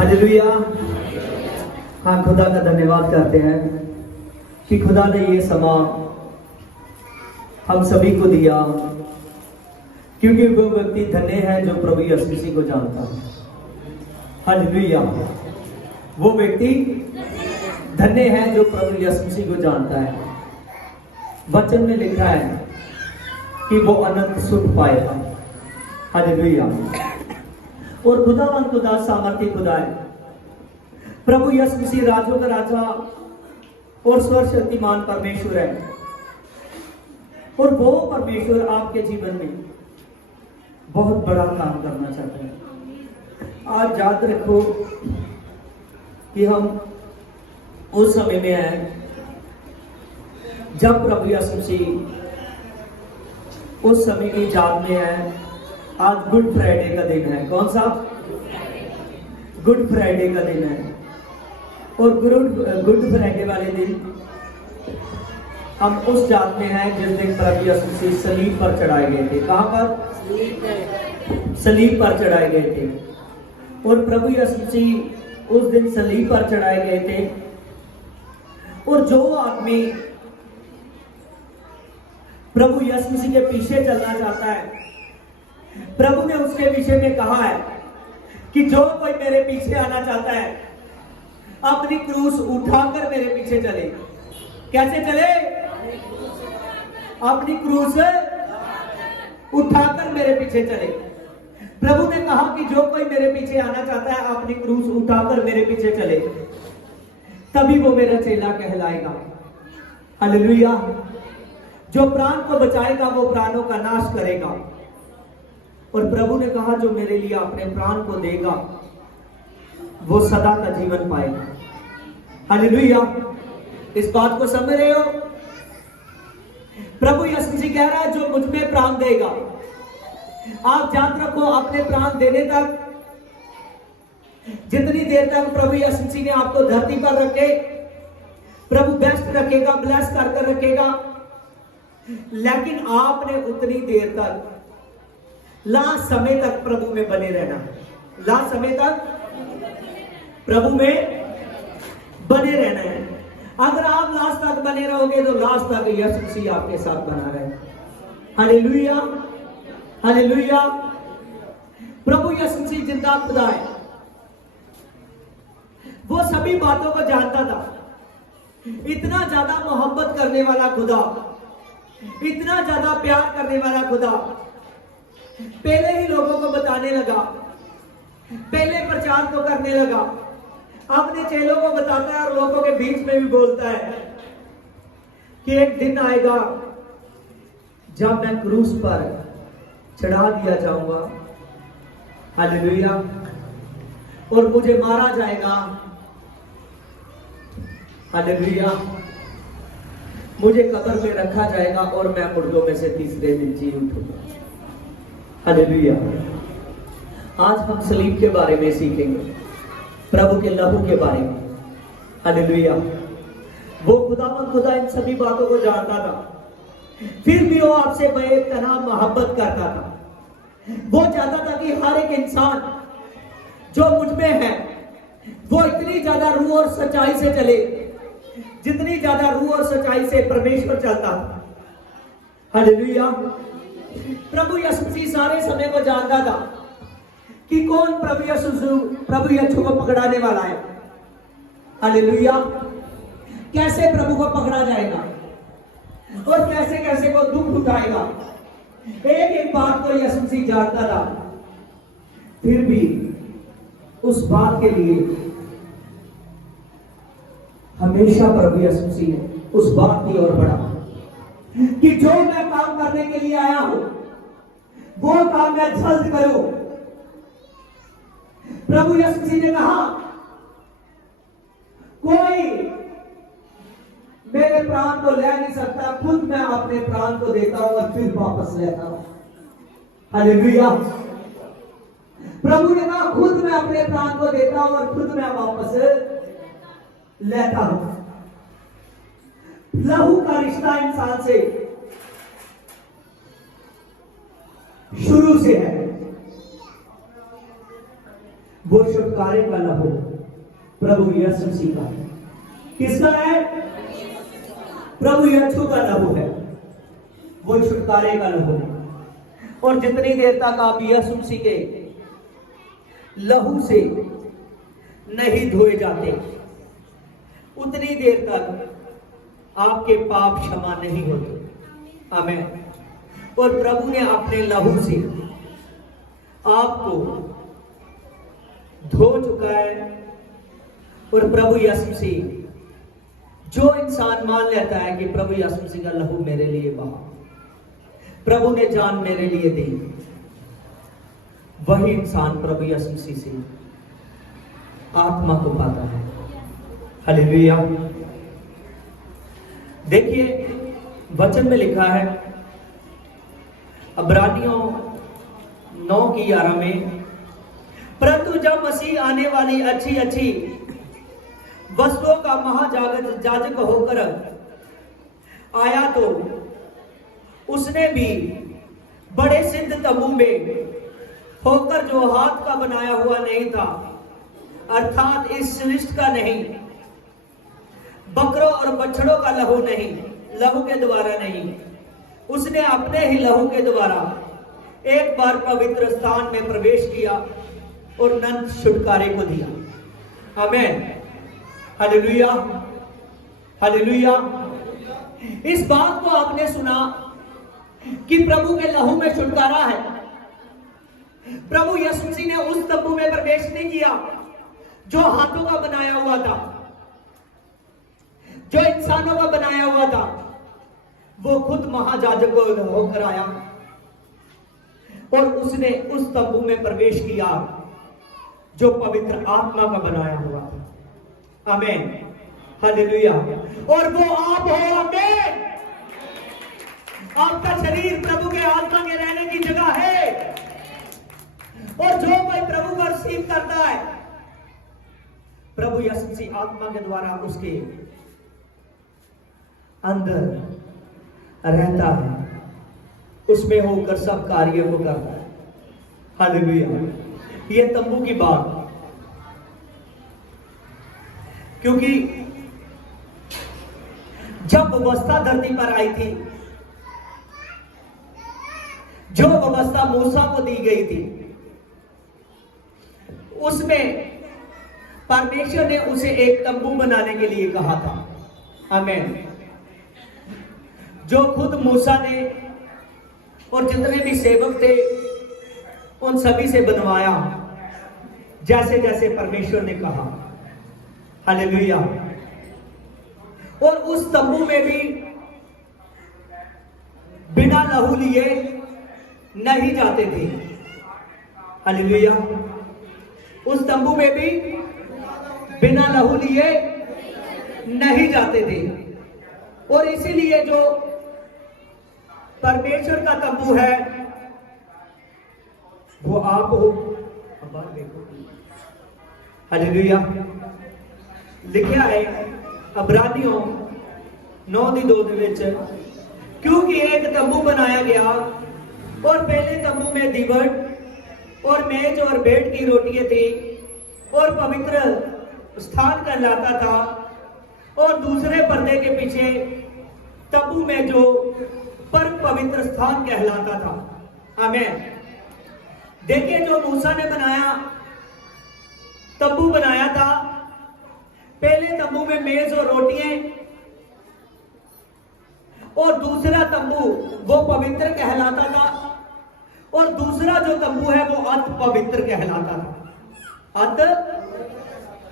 Hallelujah. हाँ, खुदा का धन्यवाद करते हैं कि खुदा ने ये समा हम सभी को दिया, क्योंकि वो व्यक्ति धन्य है जो प्रभु यीशु मसीह को जानता है। हालेलुया। वो व्यक्ति धन्य है जो प्रभु यीशु मसीह को जानता है। वचन में लिखा है कि वो अनंत सुख पाएगा। हालेलुया। और खुदावन खुदा सामर्थ्य खुदा है। प्रभु यीशु मसीह राजों का राजा और सर्वशक्तिमान परमेश्वर है, और वो परमेश्वर आपके जीवन में बहुत बड़ा काम करना चाहता है। आज याद रखो कि हम उस समय में हैं जब प्रभु यीशु मसीह उस समय की याद में है। आज गुड फ्राइडे का दिन है। कौन सा? गुड फ्राइडे का दिन है। और गुड फ्राइडे वाले दिन हम उस जात में हैं जिस दिन प्रभु यीशु मसीह सलीब पर चढ़ाए गए थे। कहां पर? सलीब पर चढ़ाए गए थे। और प्रभु यीशु मसीह उस दिन सलीब पर चढ़ाए गए थे। और जो आदमी प्रभु यीशु मसीह के पीछे चलना चाहता है, प्रभु ने उसके विषय में कहा है कि जो कोई मेरे पीछे आना चाहता है अपनी क्रूस उठाकर मेरे पीछे चले। कैसे चले? अपनी क्रूस उठाकर मेरे पीछे चले। प्रभु ने कहा कि जो कोई मेरे पीछे आना चाहता है अपनी क्रूस उठाकर मेरे पीछे चले, तभी वो मेरा चेला कहलाएगा। हालेलुया। जो प्राण को बचाएगा वो प्राणों का नाश करेगा। और प्रभु ने कहा जो मेरे लिए अपने प्राण को देगा वो सदा का जीवन पाएगा। हालेलुया। इस बात को समझ रहे हो? प्रभु यीशु मसीह कह रहा है जो मुझ में प्राण देगा। आप याद रखो, अपने प्राण देने तक, जितनी देर तक प्रभु यीशु मसीह ने आपको धरती पर रखे, प्रभु बेस्ट रखेगा, ब्लेस कर रखेगा। लेकिन आपने उतनी देर तक, लास्ट समय तक प्रभु में बने रहना। लास्ट समय तक प्रभु में बने रहना है। अगर आप लास्ट तक बने रहोगे तो लास्ट तक यीशु मसीह आपके साथ बना रहे। हालेलुया। हालेलुया। प्रभु यीशु मसीह जिंदा खुदा है। वो सभी बातों को जानता था। इतना ज्यादा मोहब्बत करने वाला खुदा, इतना ज्यादा प्यार करने वाला खुदा पहले ही लोगों को बताने लगा, पहले प्रचार को करने लगा, अपने चेलों को बताता है और लोगों के बीच में भी बोलता है कि एक दिन आएगा जब मैं क्रूस पर चढ़ा दिया जाऊंगा। हालेलुया। और मुझे मारा जाएगा। हालेलुया। मुझे कब्र में रखा जाएगा और मैं मुर्दों में से तीसरे दिन जी उठूंगा। हालेलुया। आज हम सलीब के बारे में सीखेंगे, प्रभु के लहू के बारे में। हालेलुया। वो खुदा इन सभी बातों को जानता था, फिर भी वो आपसे बेतनाम मोहब्बत करता था। वो चाहता था कि हर एक इंसान जो मुझ में है वो इतनी ज्यादा रूह और सच्चाई से चले जितनी ज्यादा रूह और सच्चाई से परमेश्वर चलता। हालेलुया। प्रभु यीशु मसीह सारे समय को जानता था कि कौन प्रभु यीशु को पकड़ाने वाला है। हालेलुया। कैसे प्रभु को पकड़ा जाएगा और कैसे कैसे को दुख उठाएगा, एक एक बात को यीशु मसीह जानता था। फिर भी उस बात के लिए हमेशा प्रभु यीशु मसीह ने उस बात की ओर बढ़ा कि जो मैं काम करने के लिए आया हूं वो काम मैं जल्द करूं। प्रभु यीशु मसीह ने कहा कोई मेरे प्राण को ले नहीं सकता, खुद मैं अपने प्राण को देता हूं और फिर वापस लेता हूं। हालेलुया। प्रभु ने कहा खुद मैं अपने प्राण को देता हूं और खुद मैं वापस लेता हूं। लहू का रिश्ता इंसान से शुरू से है। वो छुटकारे का लहू प्रभु यीशु मसीह का है। किसका है? प्रभु यीशु का लहू है, वो छुटकारे का लहू। और जितनी देर तक आप यीशु मसीह के लहू से नहीं धोए जाते, उतनी देर तक आपके पाप क्षमा नहीं होते। आमीन। और प्रभु ने अपने लहू से आपको धो चुका है। और प्रभु यीशु मसीह, जो इंसान मान लेता है कि प्रभु यीशु मसीह का लहू मेरे लिए बहा, प्रभु ने जान मेरे लिए दी, वही इंसान प्रभु यीशु मसीह से आत्मा को पाता है। हालेलुया। देखिए वचन में लिखा है इब्रानियों 9:11 में, परंतु जब मसीह आने वाली अच्छी अच्छी वस्तुओं का महाजाजक होकर आया तो उसने भी बड़े सिद्ध तंबू में होकर, जो हाथ का बनाया हुआ नहीं था, अर्थात इस सृष्टि का नहीं, बकरों और बछड़ों का लहू नहीं, लहू के द्वारा नहीं, उसने अपने ही लहू के द्वारा एक बार पवित्र स्थान में प्रवेश किया और अनंत छुटकारे को दिया। आमीन। Hallelujah, hallelujah. इस बात को आपने सुना कि प्रभु के लहू में छुटकारा है। प्रभु यीशु मसीह ने उस तंबू में प्रवेश नहीं किया जो हाथों का बनाया हुआ था, जो इंसानों का बनाया हुआ था। वो खुद महायाजक होकर आया और उसने उस तंबू में प्रवेश किया जो पवित्र आत्मा का बनाया हुआ था। आमीन। हालेलुया। और वो आप हो। आमीन। आपका शरीर प्रभु के आत्मा के रहने की जगह है। और जो कोई प्रभु को रिसीव करता है, प्रभु यीशु मसीह आत्मा के द्वारा उसके अंदर रहता है, उसमें होकर सब कार्य को करता है। हालेलुया। ये तंबू की बात, क्योंकि जब व्यवस्था धरती पर आई थी, जो व्यवस्था मूसा को दी गई थी, उसमें परमेश्वर ने उसे एक तंबू बनाने के लिए कहा था। आमीन। जो खुद मूसा ने और जितने भी सेवक थे उन सभी से बनवाया, जैसे जैसे परमेश्वर ने कहा। हालेलुया। और उस तंबू में भी बिना लहू लिए नहीं जाते थे। हालेलुया। उस तंबू में भी बिना लहू लिए नहीं जाते थे। और इसीलिए जो परमेश्वर का तंबू है वो आप हो। हालेलुया। लिखा है इब्रानियों 9:2 ਵਿੱਚ, क्योंकि एक तंबू बनाया गया और पहले तंबू में दीवट और मेज और भेंट की रोटियां थी और पवित्र स्थान कहलाता था, और दूसरे पर्दे के पीछे तंबू में जो पर पवित्र स्थान कहलाता था। आमीन। देखिए, जो मूसा ने बनाया तंबू बनाया था, पहले तंबू में मेज और रोटियां, और दूसरा तंबू वो पवित्र कहलाता था, और दूसरा जो तंबू है वो अति पवित्र कहलाता था। अति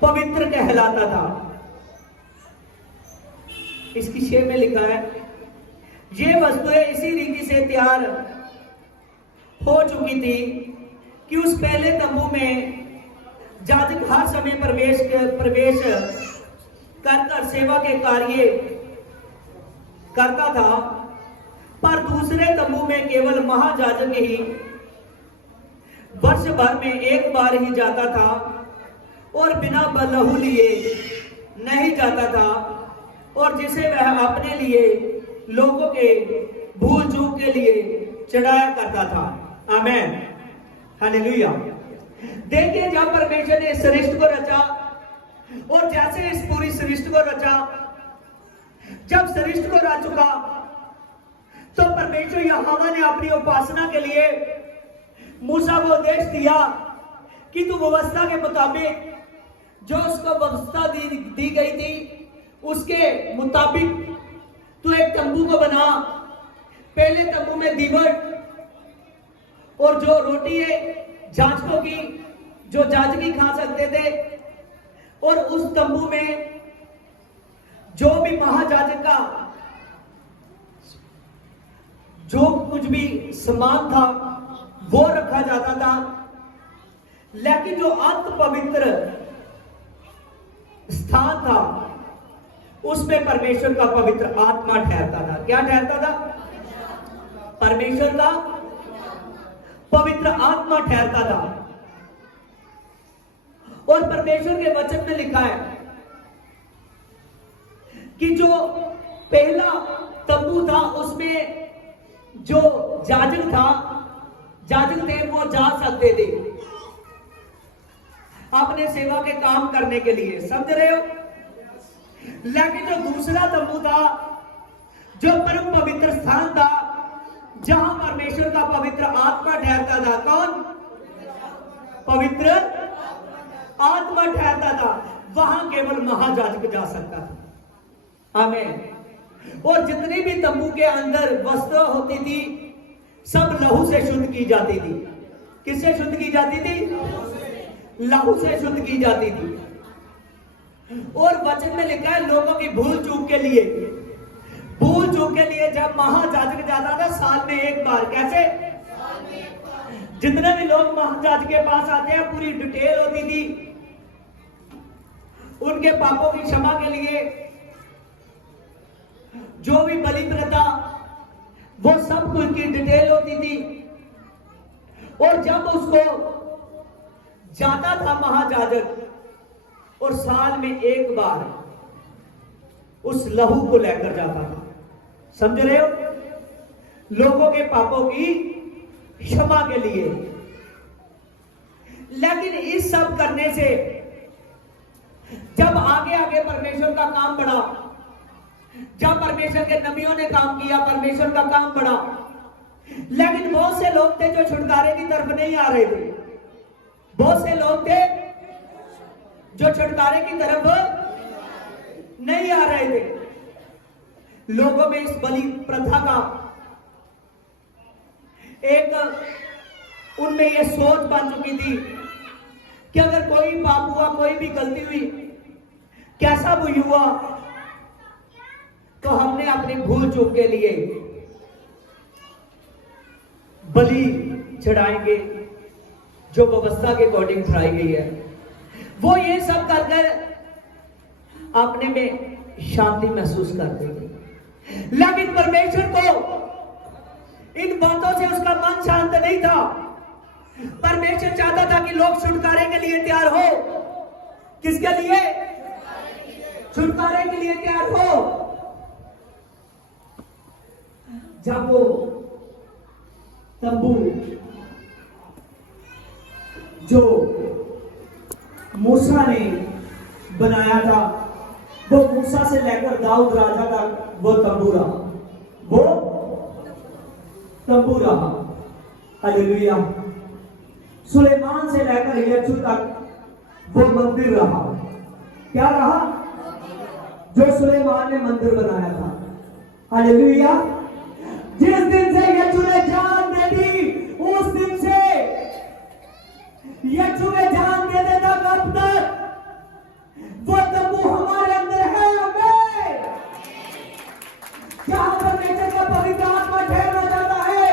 पवित्र कहलाता था। इसकी 6 में लिखा है, ये वस्तुएं इसी रीति से तैयार हो चुकी थी कि उस पहले तंबू में याजक हर समय प्रवेश कर सेवा के कार्य करता था, पर दूसरे तंबू में केवल महायाजक ही वर्ष भर में एक बार ही जाता था और बिना लहू लिए नहीं जाता था, और जिसे वह अपने लिए लोगों के भूल चूक के लिए चढ़ाया करता था। आमीन। हालेलुया। देखिए, जब परमेश्वर ने सृष्टि को रचा और जैसे इस पूरी सृष्टि को रचा, जब सृष्टि को रच चुका तो परमेश्वर यहोवा ने अपनी उपासना के लिए मूसा को आदेश दिया कि तू व्यवस्था के मुताबिक जो उसको व्यवस्था दी गई थी उसके मुताबिक तू एक तंबू को बना। पहले तंबू में दीवट और जो रोटी है जाजकों की, जो जाजकी खा सकते थे, और उस तंबू में जो भी महाजाजक का जो कुछ भी सामान था वो रखा जाता था। लेकिन जो अति पवित्र स्थान था उसमें परमेश्वर का पवित्र आत्मा ठहरता था। क्या ठहरता था? परमेश्वर का पवित्र आत्मा ठहरता था। और परमेश्वर के वचन में लिखा है कि जो पहला तंबू था उसमें जो जाजक थे वो जा सकते थे अपने सेवा के काम करने के लिए, समझ रहे हो। लेकिन जो दूसरा तंबू था, जो परम पवित्र स्थान था, जहां परमेश्वर का पवित्र आत्मा ठहरता था, कौन? पवित्र आत्मा ठहरता था, वहां केवल महायाजक जा सकता था। आमीन। और जितनी भी तंबू के अंदर वस्त्र होती थी सब लहू से शुद्ध की जाती थी। किससे शुद्ध की जाती थी? लहू से शुद्ध की जाती थी। और वचन में लिखा है लोगों की भूल चूक के लिए जब महायाजक जाता था साल में एक बार। कैसे? जितने भी लोग महायाजक के पास आते हैं पूरी डिटेल होती थी उनके पापों की क्षमा के लिए, जो भी बलि प्रथा वो सब कुछ की डिटेल होती थी। और जब उसको जाता था महायाजक और साल में एक बार उस लहू को लेकर जाता था, समझ रहे हो, लोगों के पापों की क्षमा के लिए। लेकिन इस सब करने से जब आगे आगे परमेश्वर का काम बढ़ा, जब परमेश्वर के नबियों ने काम किया, परमेश्वर का काम बढ़ा, लेकिन बहुत से लोग थे जो छुटकारे की तरफ नहीं आ रहे थे। बहुत से लोग थे जो छुटकारे की तरफ नहीं आ रहे थे। लोगों में इस बलि प्रथा का एक उनमें यह सोच बन चुकी थी कि अगर कोई पाप हुआ, कोई भी गलती हुई, कैसा भी हुआ, तो हमने अपनी भूल चूक के लिए बलि चढ़ाएंगे जो व्यवस्था के अकॉर्डिंग चढ़ाई गई है। वो ये सब कर अपने में शांति महसूस करते थे। लेकिन परमेश्वर को इन बातों से उसका मन शांत नहीं था। परमेश्वर चाहता था कि लोग छुटकारे के लिए तैयार हो। किसके लिए? छुटकारे के लिए तैयार हो। जब वो तंबू जो मूसा ने बनाया था, वो मूसा से लेकर दाऊद राजा तक वो तंबू रहा। हालेलुया। सुलेमान से लेकर यीशु तक वो मंदिर रहा। क्या रहा? जो सुलेमान ने मंदिर बनाया था। हालेलुया। जिस दिन से यीशु ने जान दे दी, उस दिन से यीशु ने जान दे देता कब तक? वो तंबू हमारे अंदर है। हमें जहां परमेश्वर का पवित्र आत्मा ठहरना चाहता है,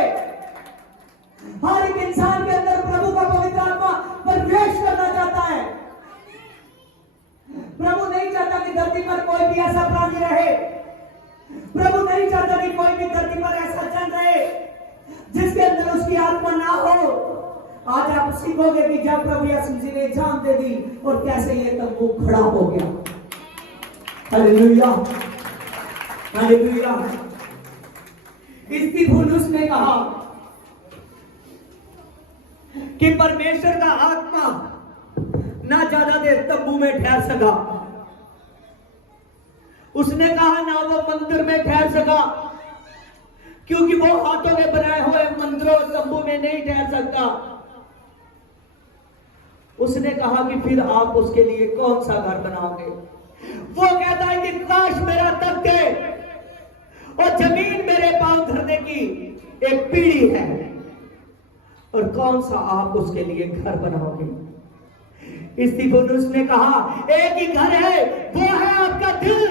हर एक इंसान के अंदर प्रभु का पवित्र आत्मा प्रवेश करना चाहता है। प्रभु नहीं चाहता कि धरती पर कोई भी ऐसा प्राणी रहे। प्रभु नहीं चाहता कि कोई भी धरती पर ऐसा चल रहे जिसके अंदर उसकी आत्मा ना हो। आज आप सीखोगे कि जब प्रभु यीशु मसीह ने जान दे दी और कैसे ये तंबू खड़ा हो गया। Hallelujah, hallelujah. स्तिफनुस ने कहा कि परमेश्वर का आत्मा ना ज्यादा देर तंबू में ठहर सका। उसने कहा ना वो मंदिर में ठहर सका, क्योंकि वो हाथों में बनाए हुए मंदिरों तंबू में नहीं ठहर सकता। उसने कहा कि फिर आप उसके लिए कौन सा घर बनाओगे? वो कहता है कि काश मेरा तख्त है और जमीन मेरे पांव धरने की एक पीढ़ी है, और कौन सा आप उसके लिए घर बनाओगे? स्तिफनुस ने कहा एक ही घर है, वो है आपका दिल।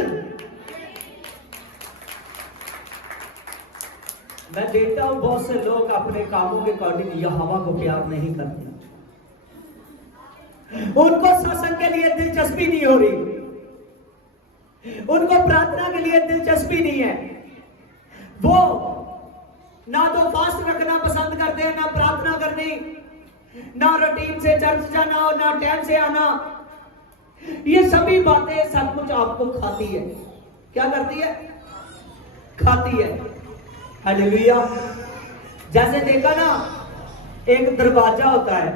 मैं देखता हूं बहुत से लोग अपने कामों के अकॉर्डिंग यहोवा को प्यार नहीं करते। उनको सत्संग के लिए दिलचस्पी नहीं हो रही, उनको प्रार्थना के लिए दिलचस्पी नहीं है। वो ना तो फास्ट रखना पसंद करते हैं, ना प्रार्थना करनी, ना रूटीन से चर्च जाना और ना टाइम से आना। ये सभी बातें सचमुच आपको खाती है। क्या करती है? खाती है। हालेलुया। जैसे देखा ना, एक दरवाजा होता है।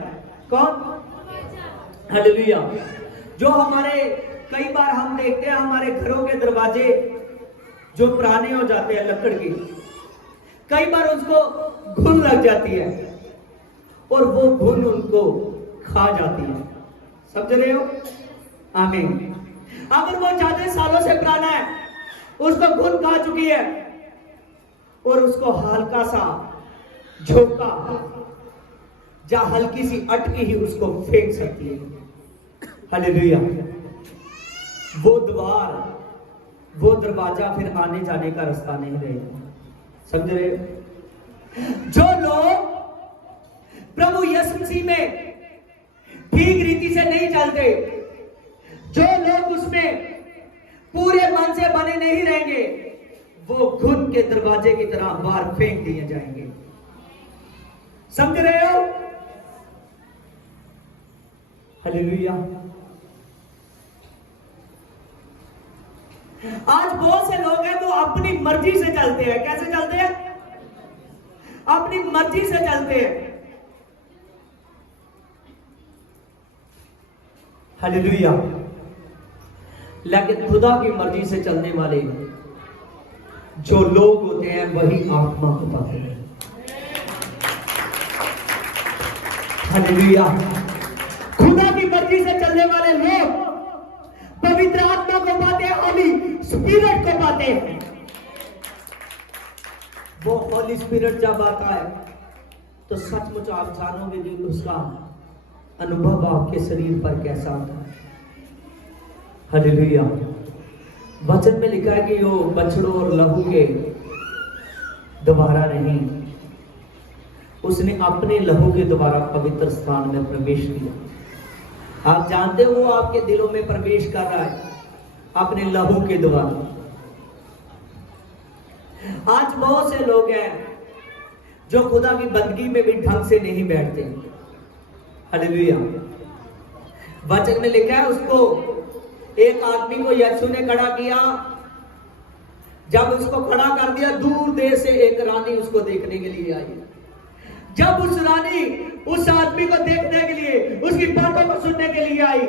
कौन? हालेलुया। जो हमारे कई बार हम देखते हैं हमारे घरों के दरवाजे जो पुराने हो जाते हैं लकड़ के, कई बार उसको घुन लग जाती है और वो घुन उनको खा जाती है। समझ रहे हो? आमीन। अगर वो ज्यादा सालों से पुराना है, उसको घुन खा चुकी है और उसको हल्का सा झोंका या हल्की सी अटकी ही उसको फेंक सकती है। हालेलुया। वो द्वार, वो दरवाजा फिर आने जाने का रास्ता नहीं रहेगा। समझ रहे? जो लोग प्रभु यीशु मसीह में ठीक रीति से नहीं चलते, जो लोग उसमें पूरे मन से बने नहीं रहेंगे, वो घुन के दरवाजे की तरह बाहर फेंक दिए जाएंगे। समझ रहे हो? हालेलुया। आज बहुत से लोग हैं वो अपनी मर्जी से चलते हैं। कैसे चलते हैं? अपनी मर्जी से चलते हैं। हालेलुया। लेकिन खुदा की मर्जी से चलने वाले जो लोग होते हैं वही आत्मा को पाते हैं। हालेलुया। खुदा की मर्जी से चलने वाले लोग पवित्र आत्मा को पाते हैं, होली स्पिरिट को पाते हैं। वो होली स्पिरिट जब आता है तो सचमुच आप जानोगे कि उसका अनुभव आपके शरीर पर कैसा होता है। हालेलुया। वचन में लिखा है कि वो बछड़ों और लहू के द्वारा नहीं, उसने अपने लहू के द्वारा पवित्र स्थान में प्रवेश किया। आप जानते हो वो आपके दिलों में प्रवेश कर रहा है अपने लहू के द्वारा। आज बहुत से लोग हैं जो खुदा की बंदगी में भी ढंग से नहीं बैठते। हालेलुया। वचन में लिखा है उसको एक आदमी को यीशु ने खड़ा किया। जब उसको खड़ा कर दिया, दूर देश से एक रानी उसको देखने के लिए आई। जब उस रानी उस आदमी को देखने के लिए, उसकी बातों को सुनने के लिए आई,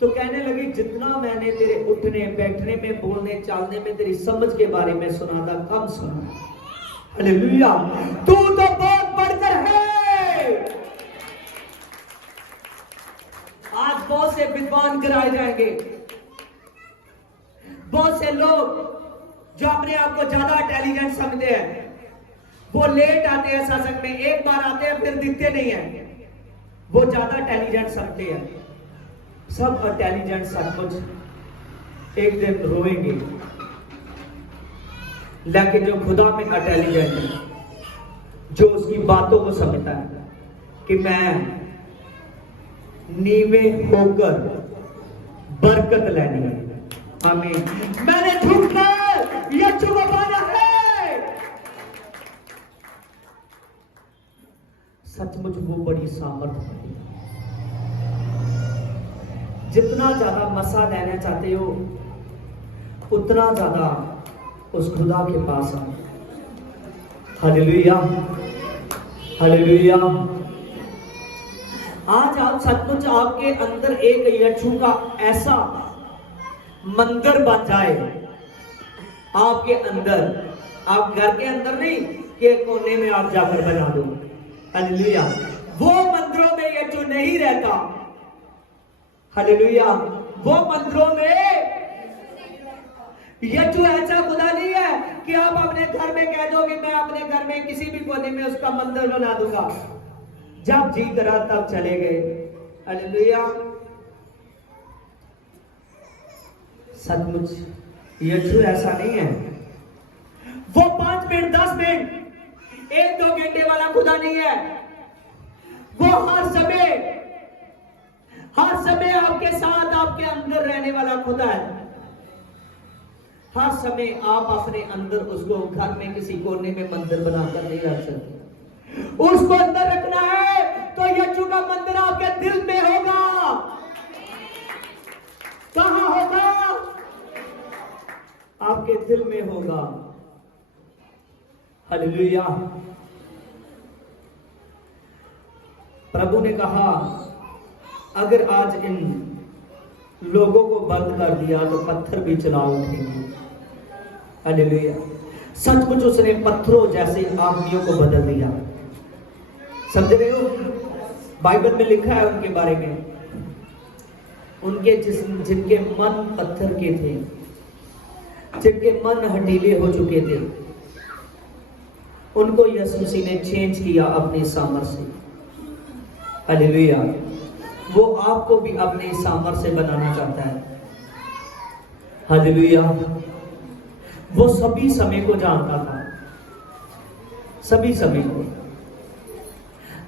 तो कहने लगी जितना मैंने तेरे उठने बैठने में, बोलने चालने में, तेरी समझ के बारे में सुना था, कम सुना। हालेलुया। तू तो बहुत बढ़कर है। आज बहुत से विद्वान कराए जाएंगे, बहुत से लोग जो अपने आप को ज्यादा इंटेलिजेंट समझते हैं, वो लेट आते हैं सत्संग में, एक बार आते हैं फिर दिखते नहीं है। वो ज्यादा इंटेलिजेंट समझते हैं। सब इंटेलिजेंट सचमुच एक दिन रोएंगे, लेकिन जो खुदा में इंटेलिजेंट है, जो उसकी बातों को समझता है कि मैं नीवे होकर बरकत लेनी है। आमीन। मैंने झुककर यीशु को पाना है। सचमुच वो बड़ी सामर्थ है। जितना ज्यादा मसा लेना चाहते हो उतना ज्यादा उस खुदा के पास आओ। हालेलुया। हालेलुया। आज आप सचमुच आपके अंदर एक यीशु का ऐसा मंदिर बन जाए आपके अंदर, आप घर के अंदर नहीं कि कोने में आप जाकर बना दो। हालेलुया। वो मंदिरों में यीशु नहीं रहता। हालेलुया। वो मंदिरों में यीशु ऐसा खुदा नहीं है कि आप अपने घर में कह दो कि मैं अपने घर में किसी भी कोने में उसका मंदिर बना दूंगा। जब जी करा तब चले गए। हालेलुया। सचमुच यीशु ऐसा नहीं है। वो 5 मिनट 10 मिनट 1-2 घंटे वाला खुदा नहीं है। वो हर समय आपके साथ आपके अंदर रहने वाला खुदा है। हर समय आप अपने अंदर उसको घर में किसी कोने में मंदिर बनाकर नहीं रख सकते। उसको अंदर रखना है तो यीशु का मंदिर आपके दिल में होगा। कहां होगा? आपके दिल में होगा। हालेलुया। प्रभु ने कहा अगर आज इन लोगों को बंद कर दिया तो पत्थर भी चला उठेंगे। हालेलुया। सचमुच उसने पत्थरों जैसे आदमियों को बदल दिया। समझ रहे हो? बाइबल में लिखा है उनके बारे में, उनके जिनके मन पत्थर के थे, जिनके मन हठीले हो चुके थे, उनको यीशु मसीह ने चेंज किया अपने सामर्थ्य से। हालेलुया। वो आपको भी अपने सामर्थ्य से बनाना चाहता है। हालेलुया। वो सभी समय को जानता था, सभी समय को।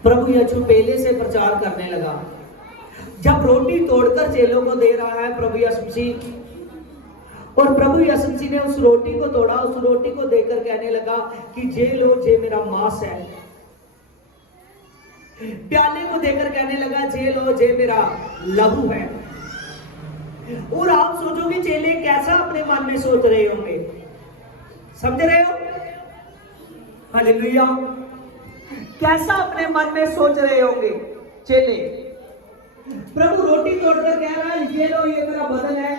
प्रभु यीशु पहले से प्रचार करने लगा। जब रोटी तोड़कर चेलों को दे रहा है प्रभु यीशु मसीह, और प्रभु यीशु मसीह ने उस रोटी को तोड़ा, उस रोटी को देकर कहने लगा कि जे लो, जे मेरा मांस है। प्याले को देकर कहने लगा जे लो, जे मेरा लहू है। और आप सोचोगे चेले कैसा अपने मन में सोच रहे होंगे? समझ रहे हो? हालेलुया। कैसा अपने मन में सोच रहे होंगे चेले? प्रभु रोटी तोड़कर कह रहा है ये लो, ये मेरा बदन है,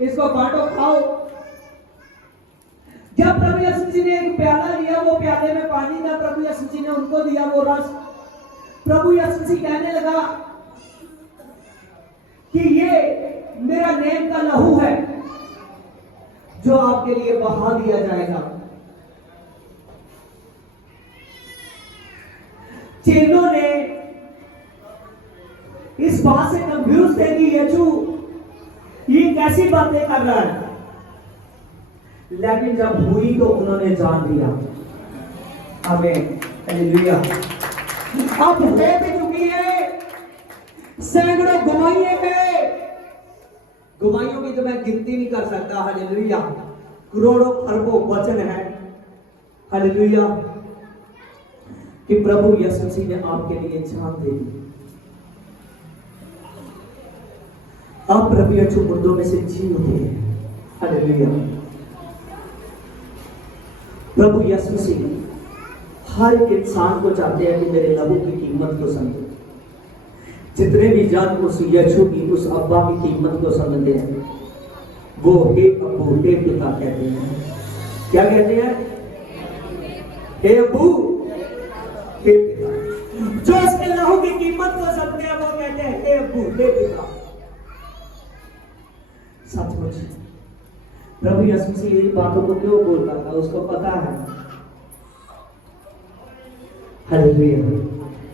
इसको बांटो, खाओ। जब प्रभु यीशु मसीह ने एक प्याला लिया, वो प्याले में पानी था, प्रभु यीशु मसीह ने उनको दिया वो रस। प्रभु यीशु मसीह कहने लगा कि ये मेरा नेम का लहू है जो आपके लिए बहा दिया जाएगा। चेलों ने इस बात से कंफ्यूज थे कि यीशु ये कैसी बातें कर रहा है, लेकिन जब हुई तो उन्होंने जान लिया। आमीन। हालेलुया। अब हो भी चुकी है, सैकड़ों गुमाइए हैं। गुमाइयों की तो मैं गिनती नहीं कर सकता। हालेलुया। करोड़ों खरबों वचन है। हालेलुया। कि प्रभु यीशु मसीह ने आपके लिए जान दे दी। आप प्रभु यीशु मुर्दों में से जी उठे हैं। हालेलुया। प्रभु यीशु मसीह हर एक इंसान को चाहते हैं कि मेरे लहू की कीमत को समझे। जितने भी जन उस यीशु की, उस अब्बा की कीमत को समझते हैं, वो हे अब्बू, हे पिता कहते हैं। क्या कहते हैं? हे अब्बू, हे पिता। जो उसके लहू की कीमत को समझते हैं वो कहते हैं हे अब्बू, हे पिता। सचमुच प्रभु यीशु मसीह ये बातों को क्यों बोलता था? उसको पता है। हालेलुया।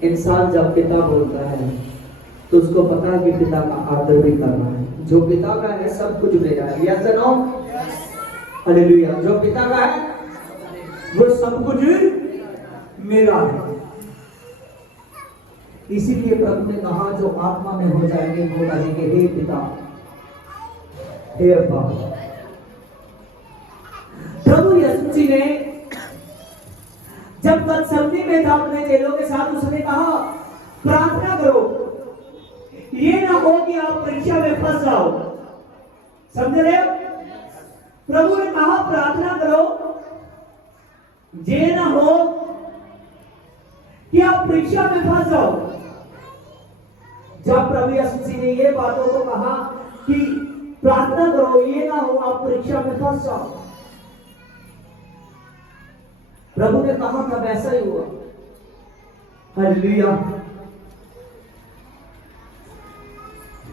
इंसान जब पिता बोलता है तो उसको पता है कि पिता का आदर भी करना है। जो पिता का है सब कुछ मेरा है। Yes no? हालेलुया। जो पिता का है वो सब कुछ मेरा है। इसीलिए प्रभु ने कहा जो आत्मा में हो जाएंगे वो कहेंगे हे पिता, हे अब्बा। प्रभु यीशु मसीह ने जब गतसमनी में था अपने चेलों के साथ, उसने कहा प्रार्थना करो, ये ना हो कि आप परीक्षा में फंस जाओ। समझ रहे हो? प्रभु ने कहा प्रार्थना करो, ये ना हो कि आप परीक्षा में फंस जाओ। जब प्रभु यीशु मसीह ने ये बातों को कहा कि प्रार्थना करो, ये ना हो आप परीक्षा में फंस जाओ, प्रभु ने कहा था वैसा ही हुआ। हालेलुया।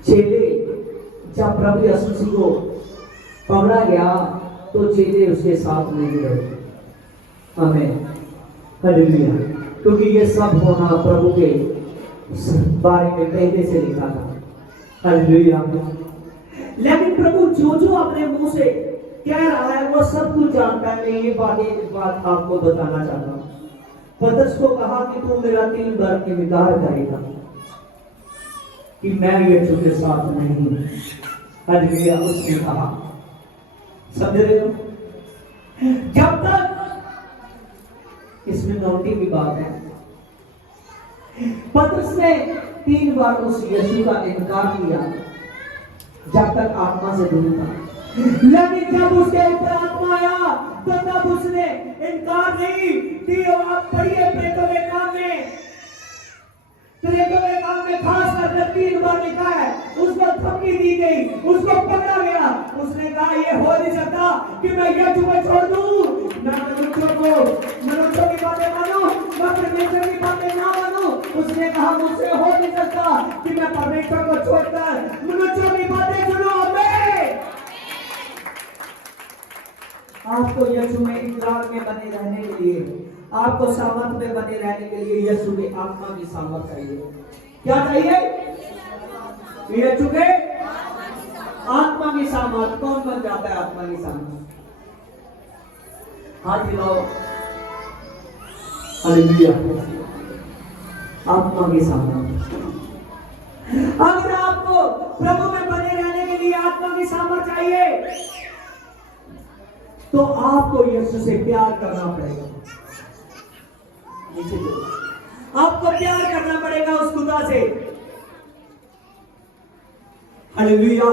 चेले जब प्रभु यीशु मसीह को पकड़ा गया तो चेले उसके साथ नहीं रहे। आमीन। हालेलुया। क्योंकि ये सब होना प्रभु के बारे में पहले से लिखा था। हालेलुया। लेकिन प्रभु जो जो अपने मुंह से कह रहा है वो सब कुछ जानता है। मैं ये बात आपको बताना चाहता हूँ। पतरस को कहा कि तू मेरा 3 बार इनकार करेगा कि मैं यीशु के साथ नहीं। हालेलुया। उसने कहा, समझ रहे हो, जब तक, इसमें नोटी की बात है, पतरस ने 3 बार उस यीशु का इनकार किया जब तक आत्मा से दूर था। लेकिन जब उसके ऊपर आत्मा आया तो तब उसने इनकार नहीं की। आप पढ़िए प्रेरितों के काम में खास करके 3 बार लिखा है, उसको धमकी दी गई, उसको पकड़ा गया। उसने कहा ये हो नहीं सकता कि मैं यीशु को छोड़ दूं, मैं मनुष्यों की बातें मानूं, मैं परमेश्वर की बातें ना मानूं। उसने कहा मुझसे हो नहीं सकता कि मैं परमेश्वर को छोड़कर मनुष्यों की बातें सुनूं। आपको यीशु में इकरार में बने रहने के लिए, आपको सामर्थ में बने रहने के लिए यीशु की आत्मा की सामर्थ चाहिए। क्या चाहिए? यीशु के आत्मा की सामर्थ। कौन बन जाता है आत्मा की सामर्थ? हाथ हिलाओ। हालेलुया। आत्मा की सामर्थ। अगर आपको प्रभु में बने रहने के लिए आत्मा की सामर्थ चाहिए तो आपको यीशु से प्यार करना पड़ेगा। आपको प्यार करना पड़ेगा उस खुदा से। हालेलुया।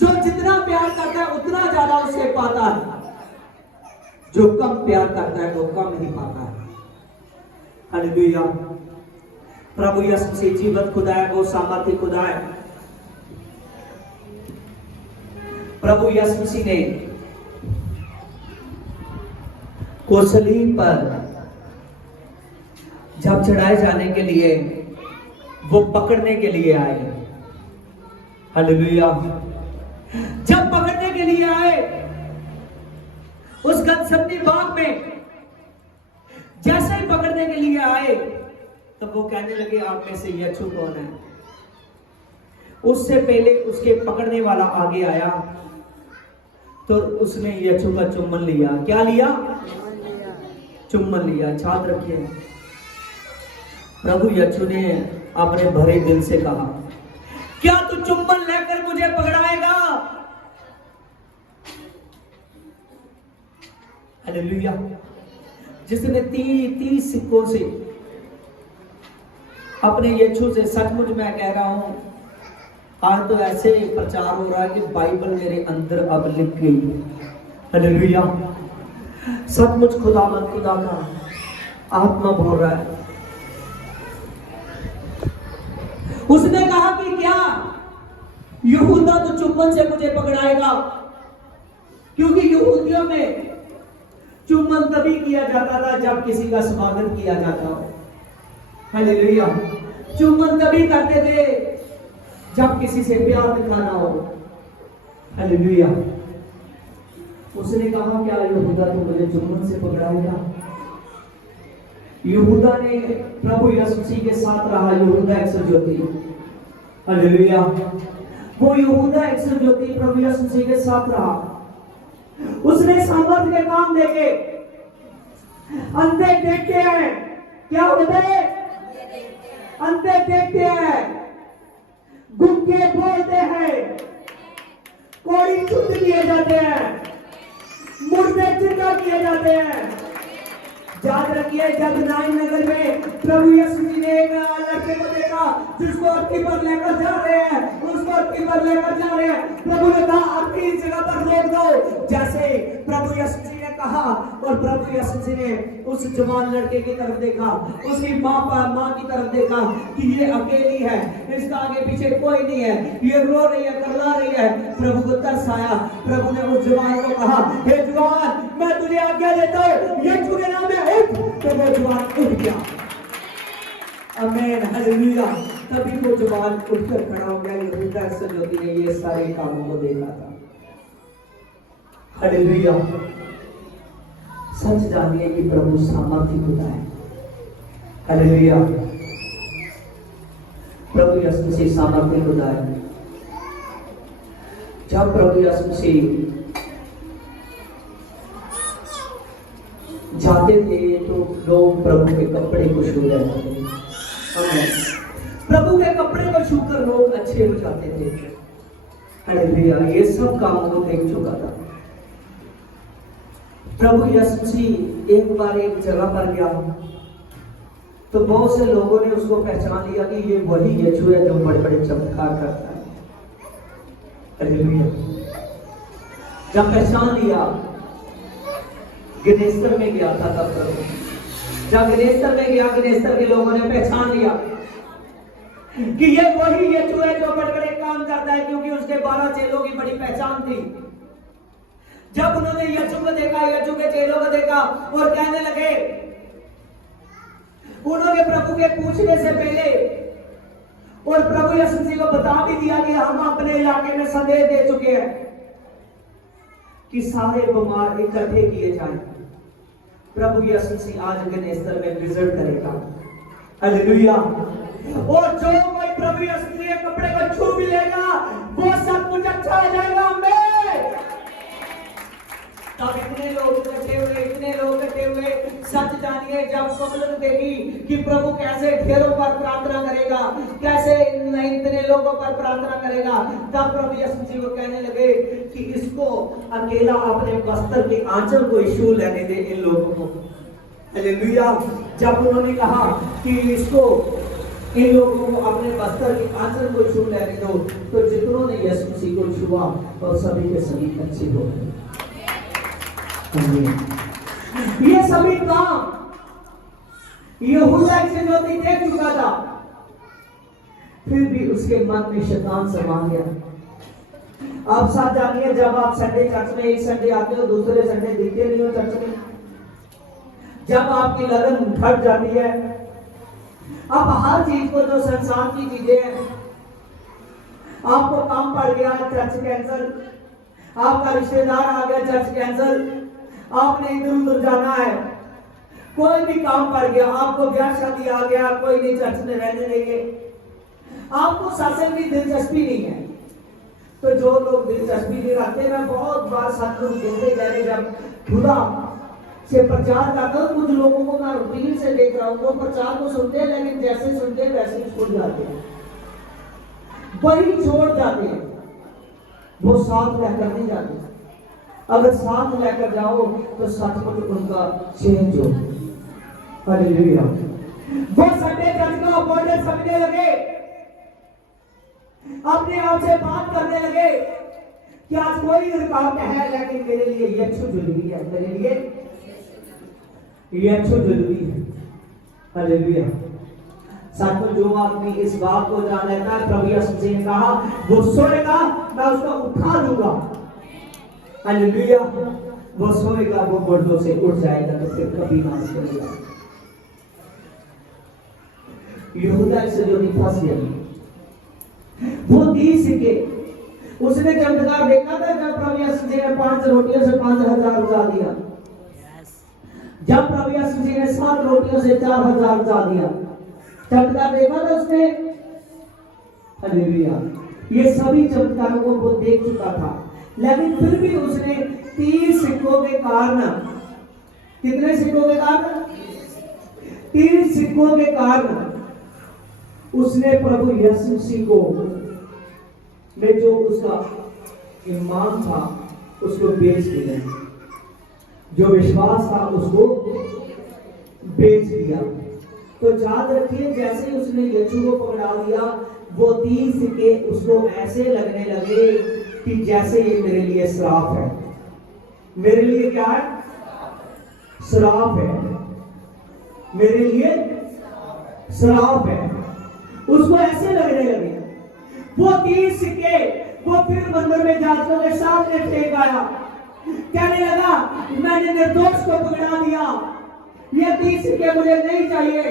जो जितना प्यार करता है उतना ज्यादा उससे पाता है, जो कम प्यार करता है वो कम ही पाता है। हालेलुया। प्रभु यीशु से जीवित खुदा है, वो सामर्थ्य खुदा है। प्रभु यीशु मसीह ने को सलीब पर जब चढ़ाए जाने के लिए वो पकड़ने के लिए आए। हालेलुया। जब पकड़ने के लिए आए उस गतसमनी बाग में, जैसे ही पकड़ने के लिए आए तब वो कहने लगे आप में से यीशु कौन है। उससे पहले उसके पकड़ने वाला आगे आया तो उसने यीशु का चुम्बन लिया। क्या लिया? चुम्बन लिया। याद रखिए, प्रभु यीशु ने अपने भरे दिल से कहा, क्या तू चुम्बन लेकर मुझे पकड़ाएगा? हालेलुया। जिसने 30 सिक्कों से अपने यीशु से, सचमुच मैं कह रहा हूं, आज तो ऐसे प्रचार हो रहा है कि बाइबल मेरे अंदर अब लिख गई। हालेलुया। सचमुच खुदा का आत्मा बोल रहा है। उसने कहा कि क्या यहूदा तो चुम्बन से मुझे पकड़ाएगा? क्योंकि यहूदियों में चुम्बन तभी किया जाता था जब किसी का स्वागत किया जाता हो। हालेलुया। चुम्बन तभी करते थे जब किसी से प्यार दिखाना हो। हालेलुया। उसने कहा क्या यहूदा तो मुझे चुम्बन से पकड़ाएगा? यहूदा ने प्रभु यीशु मसीह के साथ रहा। यहूदा एक्सज्योति। हालेलुया। वो यहूदा एक्सज्योति प्रभु यीशु मसीह के साथ रहा। उसने सामर्थ के काम देखे। अंधे देखते हैं, क्या होते हैं? अंधे देखते हैं, गुंगे बोलते हैं, कोड़ी शुद्ध किए जाते हैं, मुर्दे जिंदा किए जाते हैं। याद रखिए, जब नाइन नगर में प्रभु यीशु ने एक लड़के को देखा जिसको अर्थी पर लेकर जा रहे हैं, उसको अर्थी पर लेकर जा रहे हैं, प्रभु ने कहा अर्थी इस जगह पर रोक दो। जैसे प्रभु यीशु ने कहा और प्रभु यीशु मसीह ने उस जवान लड़के की तरफ देखा, उसकी माँ की तरफ देखा कि ये अकेली है, इसका आगे पीछे कोई नहीं है, ये रो रही है, करला रही है। प्रभु को तरस आया। प्रभु ने उस जवान को कहा, हे जवान, मैं तुझे आज्ञा देता हूँ, ये चुने नाम में उठ। तो वो जवान उठ गया। आमीन, हालेलुया। तभी वो जवान उठकर खड़ा हो गया। यहूदा इस्करियोती ने ये सारे कामों को देखा था। हालेलुया। सच जानिए कि प्रभु सामर्थी खुदा है। हालेलुया। प्रभु यीशु मसीह सामर्थी खुदा है। जब प्रभु यीशु मसीह जाते थे तो लोग प्रभु के कपड़े को छू रहे थे। प्रभु के कपड़े को छूकर लोग अच्छे हो जाते थे। हालेलुया। ये सब काम वो देख चुका था। प्रभु यीशु मसीह एक बार एक जगह पर गया तो बहुत से लोगों ने उसको पहचान लिया कि ये वही यीशु है जो बड़े बड़े चमत्कार करता है। हालेलुया। जब पहचान लिया, गनेस्तर में गया था तब प्रभु, जब गनेस्तर में गया, गनेस्तर के लोगों ने पहचान लिया कि ये वही यीशु है जो बड़े बड़े काम करता है, क्योंकि उसके 12 चेलों की बड़ी पहचान थी। जब उन्होंने यीशु को देखा, यीशु के चेलों को देखा और कहने लगे, उन्होंने प्रभु के पूछने से पहले और प्रभु यीशु मसीह को बता भी दिया कि हम अपने इलाके में संदेश दे चुके हैं कि सारे बीमार इकट्ठे किए जाएं। प्रभु यीशु मसीह आज गनेस्तर में विजिट करेगा। हालेलुया। और जो कोई प्रभु यीशु मसीह के कपड़े को छू भी लेगा, वो सब कुछ अच्छा हो जाएगा। तब इतने लोग इकट्ठे हुए। सच जानिए, जब पब्लिक देखी कि प्रभु कैसे ढेरों पर प्रार्थना करेगा, कैसे इतने लोगों पर प्रार्थना करेगा, तब प्रभु यीशु मसीह को कहने लगे कि इसको अकेला अपने वस्त्र के आंचल को छू लेने दे इन लोगों को। हालेलुया। जब उन्होंने कहा कि इसको इन लोगों को अपने वस्त्र के आंचल को छू लेने दो, तो जितनों ने यीशु मसीह को छुआ और सभी के सभी अच्छे हो गए। ये सभी काम यहूदा इस्करियोती देख चुका था, फिर भी उसके मन में शैतान समा गया। आप साथ जानिए, जब आप संडे चर्च में एक संडे आते हो, दूसरे संडे दिखते नहीं हो चर्च में, जब आपकी लगन घट जाती है, अब हर चीज को जो संसार की चीजें हैं, आपको काम पड़ गया चर्च कैंसल, आपका रिश्तेदार आ गया चर्च कैंसल, आपने इधर उधर जाना है, कोई भी काम पड़ गया, आपको ब्याह शादी आ गया, कोई नहीं चर्च में रहने देंगे, आपको सत्संग की दिलचस्पी नहीं है। तो जो लोग दिलचस्पी नहीं रखते, मैं बहुत बार सत्संग देखते गए, जब खुदा से प्रचार करता हूँ, कुछ लोगों को मैं रूटीन से देख रहा हूँ, वो प्रचार को सुनते हैं, लेकिन जैसे सुनते हैं वैसे ही छूट जाते हैं, वही छोड़ जाते हैं, वो साथ लेकर नहीं जाते। अगर साथ लेकर जाओ तो सचमुच उनका चेंज हो। हालेलुया। वो संडे चर्च का अपॉइंटमेंट समझने लगे, अपने आप से बात करने लगे कि आज कोई रुकावट है, लेकिन मेरे लिए यीशु जरूरी है, मेरे लिए यीशु जरूरी है। हालेलुया। सचमुच जो आदमी इस बात को जान लेता है, प्रभु यीशु मसीह ने कहा वो सोएगा मैं उसको उठा लूंगा। हालेलुया। वो सोएगा, वो मुर्दों से उठ जाएगा, तो फिर कभी ना सोएगा। यहूदा इस्करियोती फंस गया। वो 30 सिक्के उसने चमत्कार देखा था, जब प्रभु यीशु मसीह ने 5 रोटियों से 5000 उड़ा दिया, जब प्रभु यीशु मसीह ने 7 रोटियों से 4000 उड़ा दिया, चमत्कार देखा था उसने। हालेलुया। ये सभी चमत्कारों को वो देख चुका था, लेकिन फिर भी उसने 30 सिक्कों के कारण, कितने सिक्कों के कारण? 30 सिक्कों के कारण उसने प्रभु यीशु मसीह को में जो उसका ईमान था उसको बेच दिया, जो विश्वास था उसको बेच दिया। तो याद रखिए, जैसे उसने यीशु को पकड़ा दिया, वो 30 सिक्के उसको ऐसे लगने लगे कि जैसे ये मेरे लिए श्राप है। मेरे लिए क्या है? श्राप है, मेरे लिए श्राप है। उसको ऐसे लगने लगे। वो 30 सिक्के वो फिर मंदिर में जाकर के सामने फेंक आया। कहने लगा मैंने निर्दोष को पकड़ा दिया, ये 30 सिक्के मुझे नहीं चाहिए।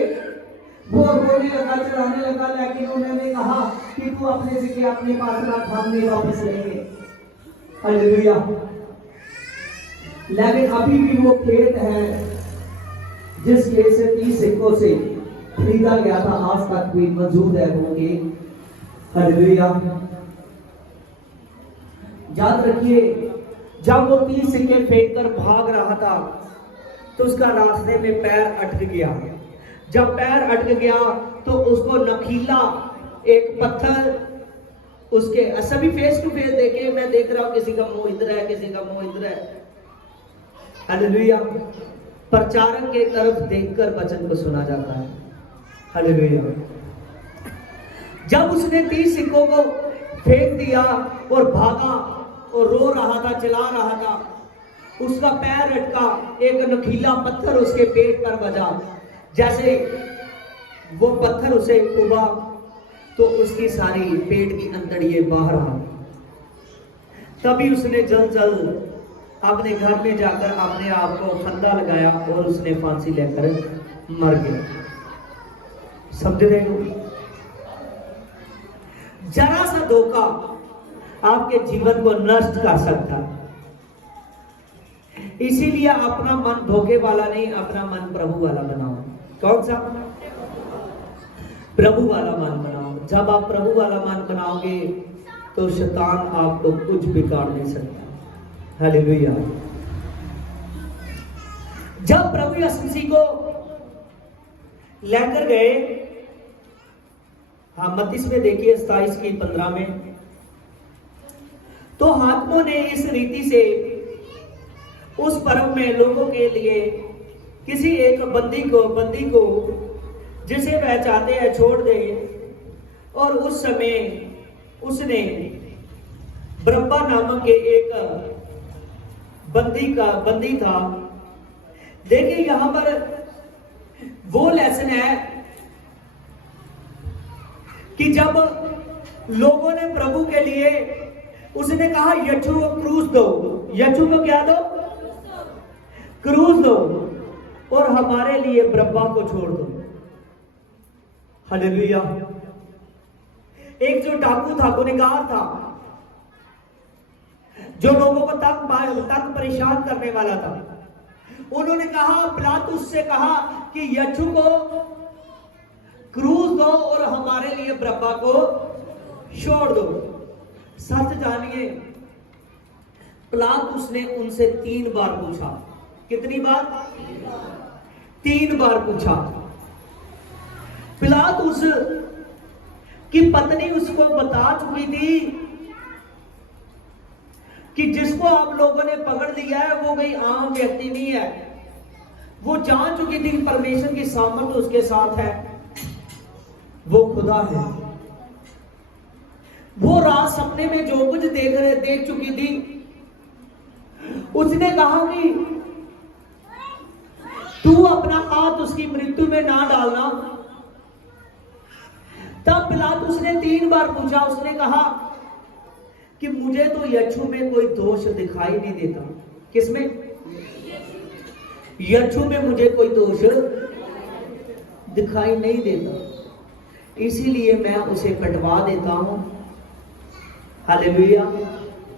वो रोने लगा, चढ़ाने लगा, लेकिन उन्होंने कहा कि तू अपने सिक्के अपने पास रख, हम नहीं वापस लेंगे। हालेलुया। लेकिन अभी भी वो खेत है जिस खेत से 30 सिक्कों से खरीदा गया था, आज तक भी मौजूद है वो खेत। हालेलुया। याद रखिए, जब वो 30 सिक्के फेंक कर भाग रहा था तो उसका रास्ते में पैर अटक गया। जब पैर अटक गया तो उसको नखीला एक पत्थर उसके, सभी फेस टू फेस देखे, मैं देख रहा हूं किसी का मुंह इधर है, किसी का मुंह इधर है। हालेलुया। प्रचारक के तरफ देखकर वचन को सुना जाता है। हालेलुया। जब उसने 30 सिक्कों को फेंक दिया और भागा और रो रहा था, चिल्ला रहा था, उसका पैर अटका, एक नखीला पत्थर उसके पेट पर बजा। जैसे वो पत्थर उसे छुआ तो उसकी सारी पेट की अंतड़ियां बाहर आ। तभी उसने जल्द अपने घर में जाकर अपने आप को फंदा लगाया और उसने फांसी लेकर मर गया। समझ रहे हो? जरा सा धोखा आपके जीवन को नष्ट कर सकता है। इसीलिए अपना मन धोखे वाला नहीं, अपना मन प्रभु वाला बनाओ। कौन सा? प्रभु वाला मन बनाओ। जब आप प्रभु वाला मन बनाओगे तो शैतान आपको कुछ बिगाड़ नहीं सकता। हालेलुया। जब प्रभु यीशु मसीह को लेकर गए, हाँ 32 में देखिए, 27 की 15 में, तो हाकिमों ने इस रीति से उस पर्व में लोगों के लिए किसी एक बंदी को जिसे वह चाहते हैं छोड़ दे। और उस समय उसने बरअब्बा नामक के एक बंदी था। देखिए यहां पर वो लेसन है कि जब लोगों ने प्रभु के लिए, उसने कहा यीशु को क्रूस दो, यीशु को क्या दो? क्रूस दो, और हमारे लिए बरअब्बा को छोड़ दो। हालेलुया। एक जो डाकू था, गुनहगार था, जो लोगों को तंग परेशान करने वाला था, उन्होंने कहा, पिलातुस से कहा कि यीशु को क्रूस दो और हमारे लिए बरअब्बा को छोड़ दो। सच जानिए, पिलातुस ने उनसे 3 बार पूछा। कितनी बार? 3 बार पूछा। पिलातुस की पत्नी उसको बता चुकी थी कि जिसको आप लोगों ने पकड़ लिया है वो कोई आम व्यक्ति नहीं है। वो जान चुकी थी कि परमेश्वर की सामर्थ उसके साथ है, वो खुदा है। वो रात सपने में जो कुछ देख चुकी थी, उसने कहा कि तू अपना हाथ उसकी मृत्यु में ना डालना। तब पिलातुस ने 3 बार पूछा। उसने कहा कि मुझे तो यीशु में कोई दोष दिखाई नहीं देता। किसमें? यीशु में मुझे कोई दोष दिखाई नहीं देता, इसीलिए मैं उसे पिटवा देता हूं। हालेलुया।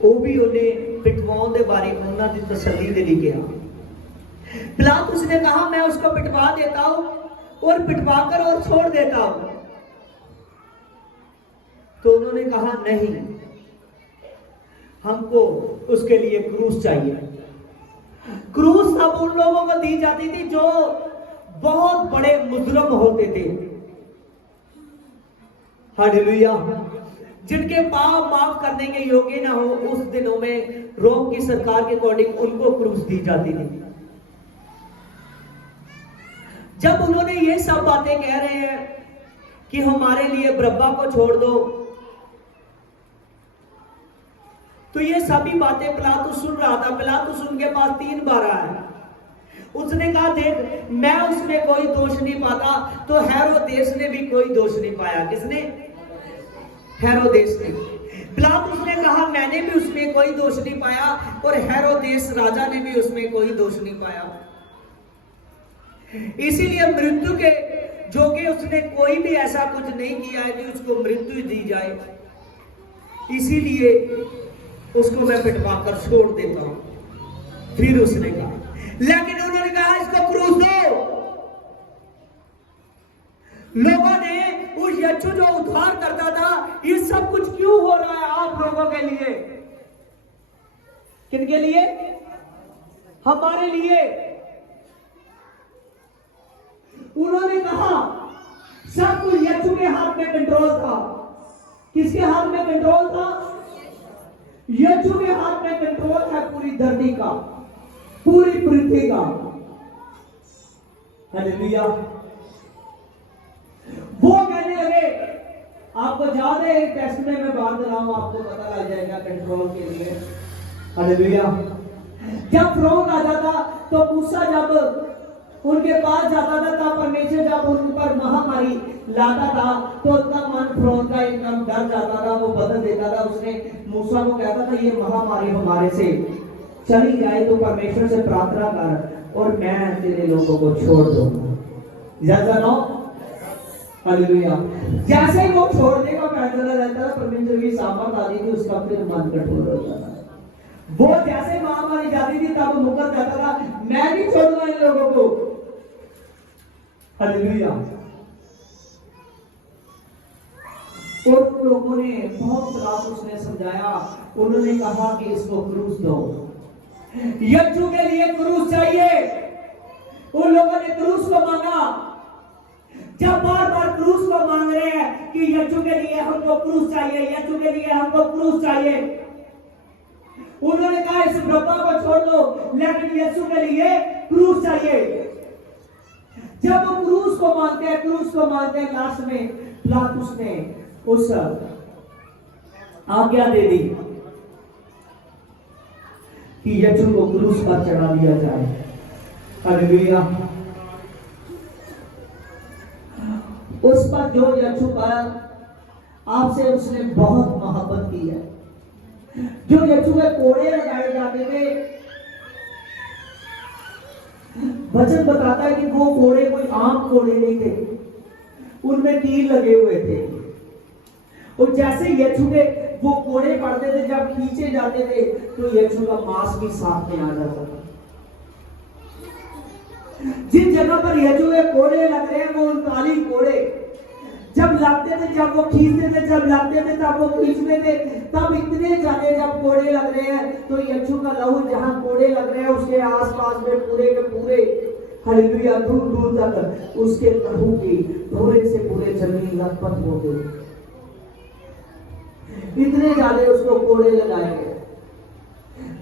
वो भी उन्हें पिटवाने के बारे में उन्होंने तसल्ली दे लिया। पिलातुस ने कहा मैं उसको पिटवा देता हूं और पिटवाकर और छोड़ देता हूं। तो उन्होंने कहा नहीं, हमको उसके लिए क्रूस चाहिए। क्रूस तब उन लोगों को दी जाती थी जो बहुत बड़े मुजरम होते थे। हालेलुया। जिनके पाप माफ करने के योग्य ना हो, उस दिनों में रोम की सरकार के अकॉर्डिंग उनको क्रूस दी जाती थी। जब उन्होंने ये सब बातें कह रहे हैं कि हमारे लिए बरअब्बा को छोड़ दो, तो ये सभी बातें पिलातुस सुन रहा था। पिलातुस उनके पास 3 बार आया उसने कहा देख मैं उसमें कोई दोष नहीं पाता, तो हेरोदेस ने भी कोई दोष नहीं पाया। किसने? हेरोदेस ने। पिलातुस ने कहा मैंने भी उसमें कोई दोष नहीं पाया, और हेरोदेस राजा ने भी उसमें कोई दोष नहीं पाया। इसीलिए मृत्यु के जोगे उसने कोई भी ऐसा कुछ नहीं किया है कि उसको मृत्यु दी जाए, इसीलिए उसको मैं पिटवाकर छोड़ देता हूं। फिर उसने कहा, लेकिन उन्होंने कहा इसको क्रूस दो। लोगों ने उस यीशु जो उद्धार करता था, ये सब कुछ क्यों हो रहा है आप लोगों के लिए? किनके लिए? हमारे लिए। उन्होंने कहा सब कुछ यीशु के हाथ में कंट्रोल था। किसके हाथ में कंट्रोल था? यीशु के हाथ में कंट्रोल है पूरी धरती का, पूरी पृथ्वी का। हालेलुया। वो कहने लगे, आपको याद है एक टेस्ट में मैं बात कर रहा हूं, आपको पता लग जाएगा कंट्रोल के लिए। हालेलुया। जब फ्रोग आता था तो मूसा जब उनके पास जाता था, तब परमेश्वर जब उन पर महामारी लाता था तो उनका मन फ्रोग का एकदम डर जाता था, वो बदल देता था। उसने मूसा को कहता था ये महामारी हमारे से चली जाए तो परमेश्वर से प्रार्थना कर और मैं तेरे लोगों को छोड़ दूंगा। जैसा नो हालेलुया। जैसे ही वो छोड़ने का फैसला रहता था, परमेश्वर की सामर्थ आती थी, उसका फिर मन कठोर होता था। वो जैसे महामारी जाती थी तब मुकर जाता था, मैं नहीं छोड़ूंगा इन लोगों को। हालेलुया। और उन लोगों ने बहुत रात उसने समझाया, उन्होंने कहा कि इसको क्रूस दो, यीशु के लिए क्रूस चाहिए। उन लोगों ने क्रूस को मांगा। जब बार बार क्रूस को मांग रहे हैं कि यीशु के लिए हमको क्रूस चाहिए, यीशु के लिए हमको क्रूस चाहिए, उन्होंने कहा इस बरअब्बा को छोड़ दो, लेकिन यीशु के लिए क्रूस चाहिए। जब वो क्रूस को मांगते हैं, लास्ट में पिलातुस ने उस आज्ञा दे दी कि यीशु को क्रूस पर चढ़ा दिया जाए। हालेलुया। उस पर जो यीशु पर आपसे उसने बहुत मोहब्बत की है, जो यीशु के कोड़े लगाए जाते थे, वचन बताता है कि वो कोड़े कोई आम कोड़े नहीं थे, उनमें तीर लगे हुए थे। और जैसे यीशु के वो कोड़े पड़ते थे, जब खींचे जाते थे तो यीशु का मांस भी साथ में आ जाता था। जिन जगह पर यीशु के कोड़े लग रहे हैं, वो 39 कोड़े जब लगते थे, जब वो खींचते थे, जब लगते थे तब वो खींचते थे, तब इतने ज्यादा जब कोड़े लग रहे हैं तो यीशु का लहू जहां कोड़े लग रहे हैं उसके आसपास में पूरे के पूरे हालेलुया दूर दूर तक उसके प्रभु की पूरे से पूरे जमीन लथपथ हो गई। इतने ज्यादा उसको कोड़े लगाए गए।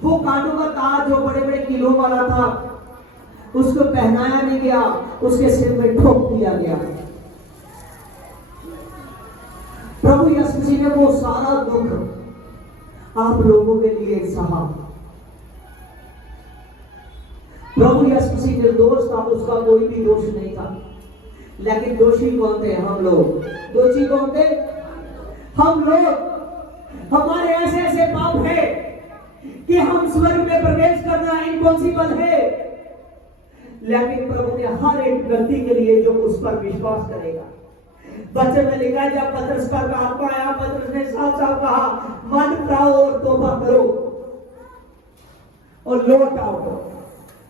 वो कांटों का ताज जो बड़े बड़े किलो वाला था, उसको पहनाया नहीं गया, उसके सिर में ठोक दिया गया। प्रभु यीशु मसीह ने वो सारा दुख आप लोगों के लिए सहा। प्रभु यीशु मसीह निर्दोष था, उसका कोई भी दोष नहीं था, लेकिन दोषी कौन थे? हम लोग। दोषी कौन थे? हम लोग। हमारे ऐसे ऐसे पाप है कि हम स्वर्ग में प्रवेश करना इम्पॉसिबल है, लेकिन प्रभु ने हर एक व्यक्ति के लिए जो उस पर विश्वास करेगा। वचन में लिखा है जब पतरस पर आत्मा आया, पतरस ने साफ साफ कहा मन फिराओ और तौबा करो और लौट आओ,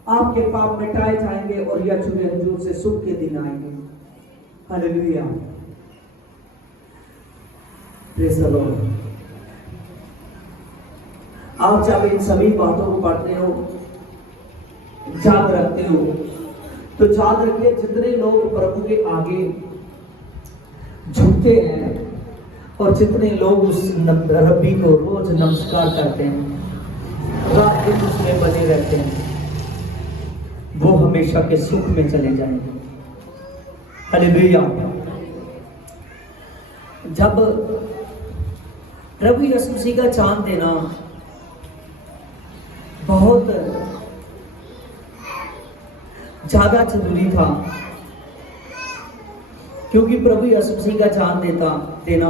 आपके पाप मिटाए जाएंगे और यीशु के हुजूर से सुख के दिन आएंगे। हालेलुया। Praise the Lord. आप जब इन सभी बातों को पढ़ते हो, याद रखते हो, तो याद रखिए जितने लोग प्रभु के आगे झुकते हैं और जितने लोग उस रब्बी को रोज नमस्कार करते हैं, रात दिन उसमें बने रहते हैं, वो हमेशा के सुख में चले जाएंगे। हालेलुया। जब प्रभु यीशु मसीह का चांद देना बहुत ज्यादा जरूरी था, क्योंकि प्रभु यीशु मसीह का जान देना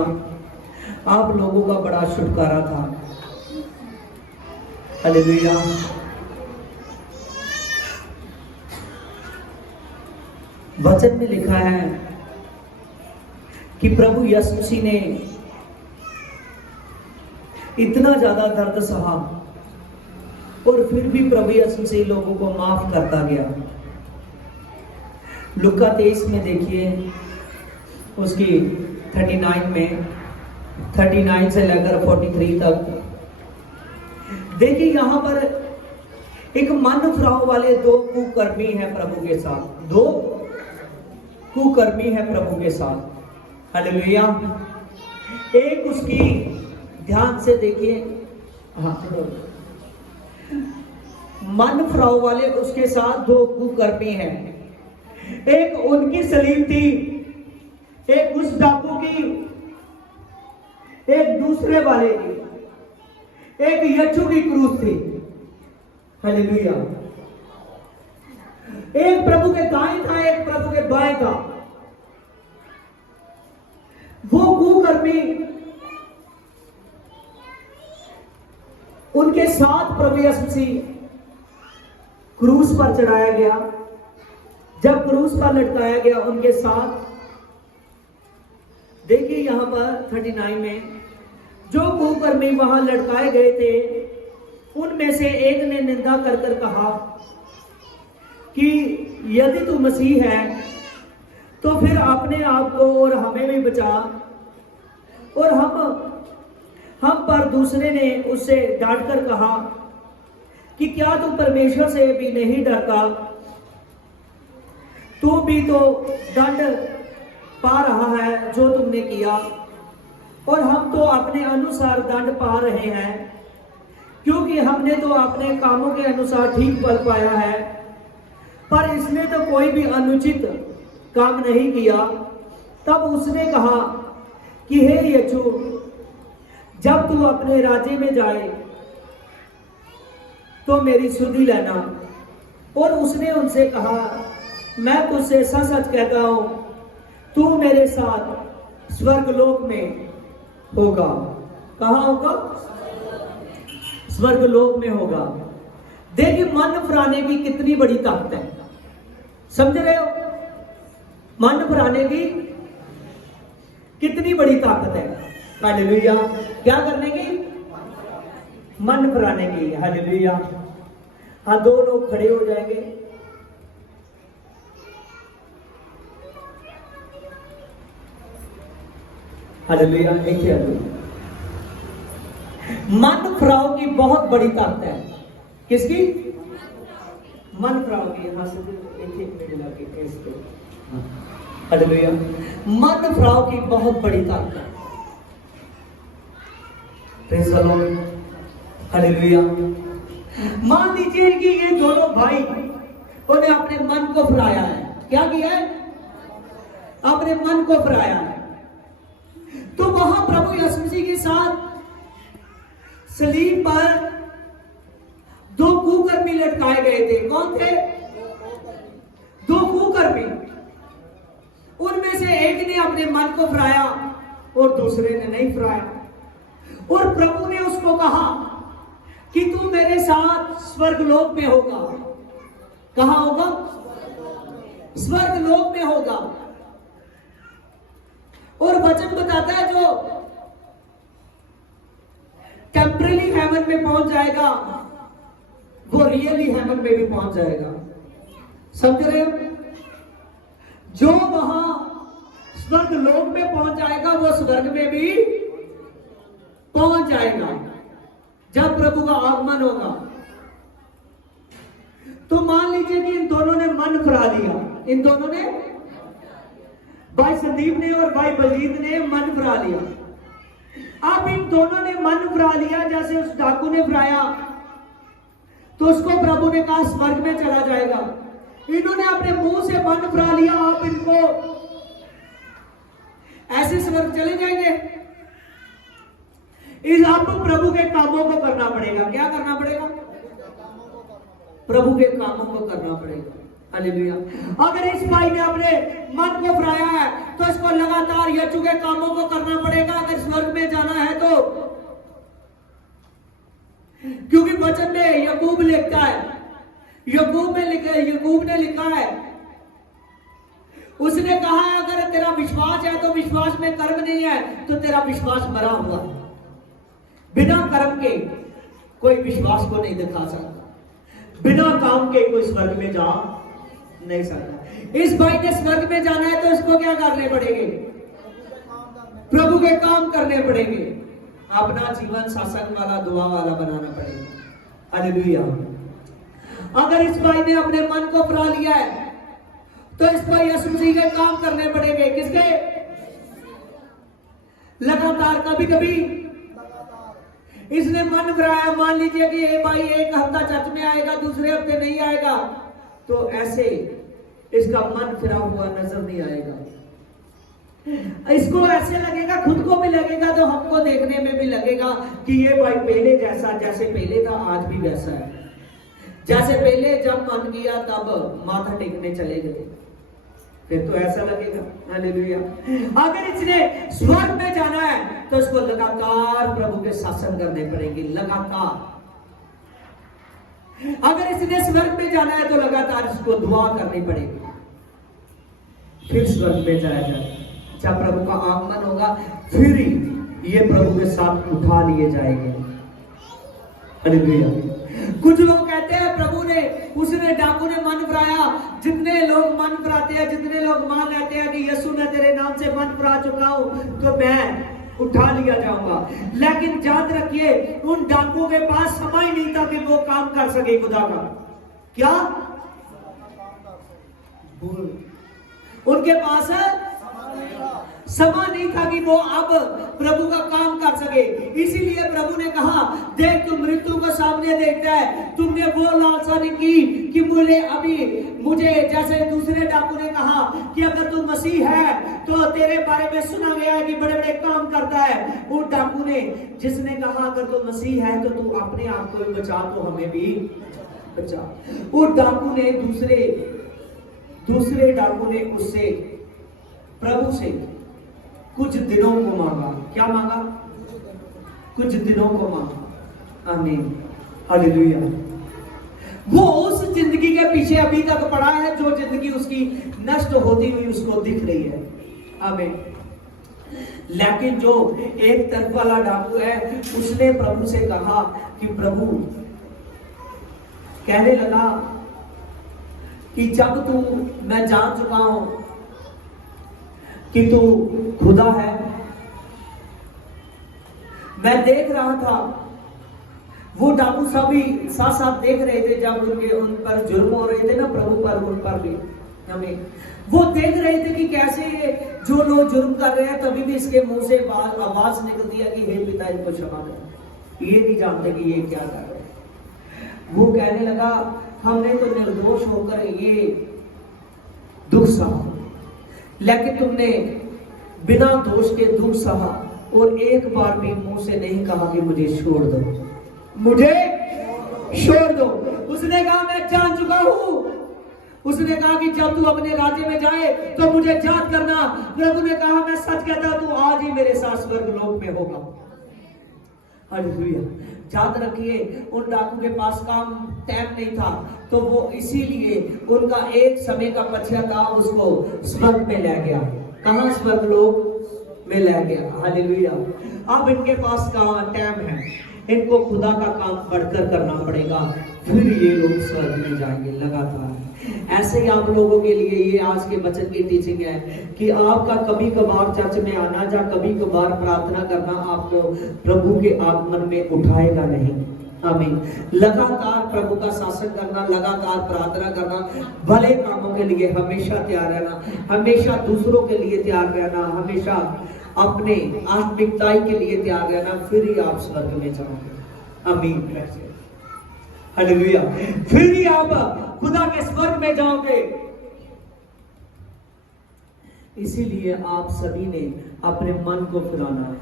आप लोगों का बड़ा छुटकारा था। हालेलुया। वचन में लिखा है कि प्रभु यीशु मसीह ने इतना ज्यादा दर्द सहा और फिर भी प्रभु यीशु मसीह लोगों को माफ करता गया। लुका 23 में देखिए, उसकी 39 से लेकर 43 तक देखिए, यहां पर एक मन फिराव वाले दो कुकर्मी हैं प्रभु के साथ, दो कुकर्मी हैं प्रभु के साथ। हालेलुया। एक उसकी, ध्यान से देखिए, मन फिराव वाले उसके साथ दो कुकर्मी हैं। एक उनकी सलीब थी, एक उस डाकू की, एक दूसरे वाले की, एक यीशु की क्रूस थी। हालेलुया। एक प्रभु के दाएं था, एक प्रभु के बाएं था। वो कुकर्मी, उनके साथ प्रभु यीशु मसीह क्रूस पर चढ़ाया गया। जब क्रूस पर लटकाया गया उनके साथ, देखिए यहां पर 39 में जो कुकर्मी वहां लटकाए गए थे, उनमें से एक ने निंदा कर कर कहा कि यदि तू मसीह है तो फिर अपने आप को और हमें भी बचा। और हम पर दूसरे ने उससे डांट कर कहा कि क्या तू परमेश्वर से भी नहीं डरता? तू भी तो दंड पा रहा है जो तुमने किया, और हम तो अपने अनुसार दंड पा रहे हैं, क्योंकि हमने तो अपने कामों के अनुसार ठीक फल पाया है, पर इसने तो कोई भी अनुचित काम नहीं किया। तब उसने कहा कि हे यीशु, जब तू अपने राज्य में जाए तो मेरी सुधि लेना। और उसने उनसे कहा, मैं तुझसे सच सच कहता हूं, तू मेरे साथ स्वर्गलोक में होगा। कहां होगा? स्वर्गलोक में होगा। देखिए, मन फिराने की कितनी बड़ी ताकत है, समझ रहे हो? मन फिराने की कितनी बड़ी ताकत है। हालेलुया। क्या करने की? मन फिराने की। हालेलुया। हाँ, दो लोग खड़े हो जाएंगे। हालेलुया। मन फिराव की बहुत बड़ी ताकत है। किसकी? मन फिराव की। यहां से एक मिनट लगे इसको। हालेलुया। मन फिराव की बहुत बड़ी ताकत है। Praise the Lord. हालेलुया। मान लीजिए कि ये दोनों भाई उन्हें अपने मन को फिराया है। क्या किया है? अपने मन को फिराया है। तो वहां प्रभु यीशु मसीह के साथ सलीब पर दो कुकर्मी लटकाए गए थे। कौन थे? दो कुकर्मी। उनमें से एक ने अपने मन को फिराया और दूसरे ने नहीं फिराया। और प्रभु ने उसको कहा कि तू मेरे साथ स्वर्गलोक में होगा। कहां होगा? स्वर्गलोक में होगा। और वचन बताता है जो टेम्पररी हेवन में पहुंच जाएगा वो रियली हेवन में भी पहुंच जाएगा। समझ रहे हो? जो वहां स्वर्गलोक में पहुंच जाएगा वो स्वर्ग में भी पहुंच जाएगा जब प्रभु का आगमन होगा। तो मान लीजिए कि इन दोनों ने मन फिरा लिया। इन दोनों ने, भाई संदीप ने और भाई बलजीत ने मन फिरा लिया। अब इन दोनों ने मन फिरा लिया, जैसे उस डाकू ने फिराया, तो उसको प्रभु ने कहा स्वर्ग में चला जाएगा। इन्होंने अपने मुंह से मन फिरा लिया, आप इनको ऐसे स्वर्ग चले जाएंगे। इस आपको प्रभु के कामों को करना पड़ेगा। क्या करना पड़ेगा? प्रभु के कामों को करना पड़ेगा। हालेलुया। अगर इस भाई ने अपने मन को फिराया है तो इसको लगातार यीशु के कामों को करना पड़ेगा अगर स्वर्ग में जाना है तो। क्योंकि वचन में याकूब लिखता है, याकूब ने लिखा है, उसने कहा है अगर तेरा विश्वास है तो विश्वास में कर्म नहीं है तो तेरा विश्वास मरा हुआ है। बिना कर्म के कोई विश्वास को नहीं दिखा सकता, बिना काम के कोई स्वर्ग में जा नहीं सकता। इस भाई ने स्वर्ग में जाना है तो इसको क्या करने पड़ेंगे? प्रभु के काम करने पड़ेंगे, अपना जीवन शासन वाला दुआ वाला बनाना पड़ेगा। हालेलुया। अगर इस भाई ने अपने मन को फिरा लिया है तो इसको यीशु मसीह के काम करने पड़ेंगे। किसके? लगातार। कभी कभी इसने मन फिराया, मान लीजिए कि ये भाई एक हफ्ता चर्च में आएगा, दूसरे हफ्ते नहीं आएगा, तो ऐसे इसका मन फिरा हुआ नजर नहीं आएगा। इसको ऐसे लगेगा, खुद को भी लगेगा तो हमको देखने में भी लगेगा कि ये भाई पहले जैसा, जैसे पहले था आज भी वैसा है, जैसे पहले जब मन किया तब माथा टेकने चले गए, फिर तो ऐसा लगेगा। हालेलुया। अगर इसने स्वर्ग में जाना है तो इसको लगातार प्रभु के शासन करने पड़ेंगे, लगातार। अगर इसने स्वर्ग में जाना है तो लगातार इसको दुआ करनी पड़ेगी, फिर स्वर्ग में जाया जाए। जब प्रभु का आगमन होगा फिर ही ये प्रभु के साथ उठा लिए जाएंगे। हालेलुया। कुछ लोग कहते हैं प्रभु ने, उसने डाकू ने मन फिराया। जितने लोग मन फिराते हैं, जितने लोग मान लेते हैं कि यीशु मैं तेरे नाम से मन फिरा चुका हूं तो मैं उठा लिया जाऊंगा, लेकिन याद रखिए उन डाकुओं के पास समय नहीं था कि वो काम कर सके खुदा का। क्या उनके पास समय नहीं था कि वो अब प्रभु का काम कर सके। इसीलिए प्रभु ने कहा, देख तू मृत्यु को सामने देखता है, तुमने वो लालसा नहीं की कि मुझे जैसे दूसरे डाकू ने कहा कि अगर तू मसीह है तो तेरे बारे में सुना गया है कि बड़े बड़े काम करता है। वो डाकू ने, जिसने कहा अगर तू मसीह है तो तू अपने आप को भी बचा तो हमें भी बचा। वो डाकू ने दूसरे डाकू ने उससे, प्रभु से कुछ दिनों को मांगा। क्या मांगा? कुछ दिनों को मांगा। आमीन। हालेलुया। वो उस जिंदगी के पीछे अभी तक पड़ा है जो जिंदगी उसकी नष्ट होती हुई उसको दिख रही है। आमीन। लेकिन जो एक तरफ वाला डाकू है उसने प्रभु से कहा कि प्रभु, कहने लगा कि जब तू, मैं जान चुका हूं कि तू खुदा है, मैं देख रहा था। वो डाकू सभी साथ साथ देख रहे थे जब उन पर जुर्म हो रहे थे ना, प्रभु पर, उन पर भी हमें वो देख रहे थे कि कैसे ये जो लोग जुर्म कर रहे हैं तभी भी इसके मुंह से आवाज निकलती है कि हे पिता इनको क्षमा कर। ये नहीं जानते कि ये क्या कर रहे हैं। वो कहने लगा, हमने तो निर्दोष होकर ये दुख सहा, लेकिन तुमने बिना दोष के दुख सहा और एक बार भी मुंह से नहीं कहा कि मुझे छोड़ दो, मुझे छोड़ दो। उसने कहा मैं जान चुका हूं। उसने कहा कि जब तू अपने राज्य में जाए तो मुझे याद करना। प्रभु ने कहा मैं सच कहता तू आज ही मेरे साथ स्वर्ग लोक में होगा। हालेलुया। याद रखिए उन डाकू के पास काम टाइम नहीं था तो वो इसीलिए उनका एक समय का पछया था, उसको स्वर्ग में ले गया। कहां? स्वर्ग लोक में ले गया। हालेलुया। अब इनके पास कहां टाइम है, इनको खुदा का काम बढ़कर करना पड़ेगा, फिर ये लोग स्वर्ग में जाएंगे लगातार। ऐसे ही आप लोगों के लिए ये आज के वचन की टीचिंग है कि आपका कभी कभार चर्च में आना या कभी कभार प्रार्थना करना आपको प्रभु के आगमन में उठाएगा नहीं। आमीन। लगातार प्रभु का शासन करना, लगातार प्रार्थना करना, भले कामों के लिए हमेशा तैयार रहना, हमेशा दूसरों के लिए तैयार रहना, हमेशा अपने आत्मिकताई के लिए तैयार रहना, फिर ही आप स्वर्ग में जाओगे। आमीन। हालेलुया। फिर ही आप खुदा के स्वर्ग में जाओगे। इसीलिए आप सभी ने अपने मन को फिराना है।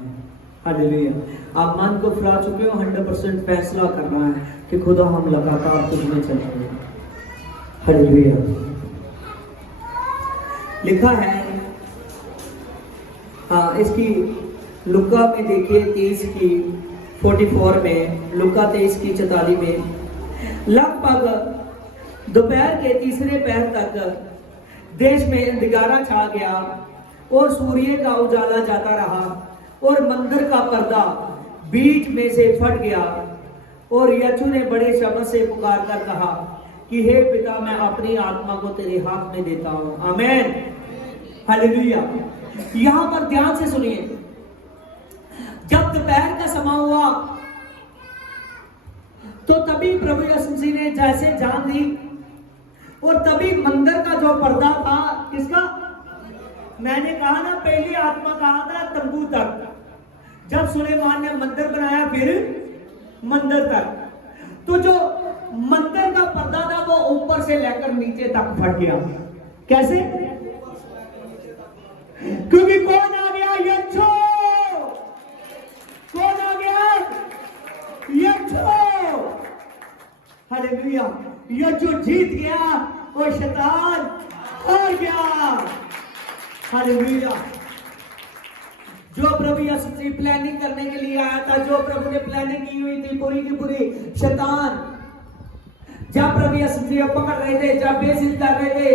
हालेलुया। आप मन को फिरा चुके हो, 100% फैसला करना है कि खुदा हम लगातार तुझ में चलेंगे। हालेलुया। लिखा है, हाँ इसकी लुका में देखिए 23 की 44 में, लुका 23 की 44 में, लगभग दोपहर के तीसरे पहर तक देश में अंधकारा छा गया और सूर्य का उजाला जाता रहा और मंदिर का पर्दा बीच में से फट गया। और यीशु ने बड़े शब्द से पुकार कर कहा कि हे पिता, मैं अपनी आत्मा को तेरे हाथ में देता हूं। आमीन, हालेलुया। यहां पर ध्यान से सुनिए, जब दोपहर का समय हुआ तो तभी प्रभु यीशु मसीह ने जैसे जान दी और तभी मंदिर का जो पर्दा था, किसका, मैंने कहा ना पहली आत्मा कहा था तंबू तक, जब सुलेमान ने मंदिर बनाया फिर मंदिर तक, तो जो मंदिर का पर्दा था वो ऊपर से लेकर नीचे तक फट गया। कैसे? क्योंकि कौन आ गया? यीशु। कौन आ गया? यीशु। हालेलुया। यीशु जीत गया और शैतान हार गया। हालेलुया। जो प्रभु यीशु मसीह प्लानिंग करने के लिए आया था, जो प्रभु ने प्लानिंग की हुई थी पूरी की पूरी, शैतान जब प्रभु यीशु मसीह को पकड़ रहे थे, जब बेइज्जत कर रहे थे,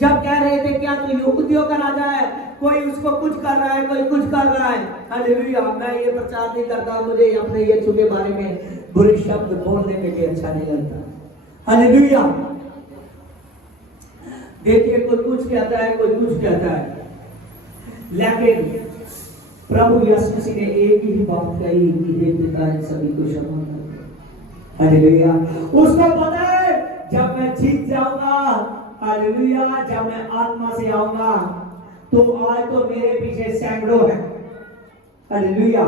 जब कह रहे थे क्या तू यहूदियों का राजा है, कोई उसको कुछ कर रहा है, कोई कुछ कर रहा है। हालेलुया। मैं ये प्रचार नहीं करता, मुझे अपने यीशु के बारे में बुरे शब्द बोलने में भी अच्छा नहीं लगता। हालेलुया। देखिए, कोई कुछ कहता है, कोई कुछ कहता है, लेकिन प्रभु यीशु मसीह ने एक ही बात कही कि हे पिता, इन सभी को क्षमा कर। हालेलुया। उसको पता है जब मैं जीत जाऊंगा, हालेलुया, जब मैं आत्मा से आऊंगा, तो आज तो मेरे पीछे सैकड़ों है। हालेलुया।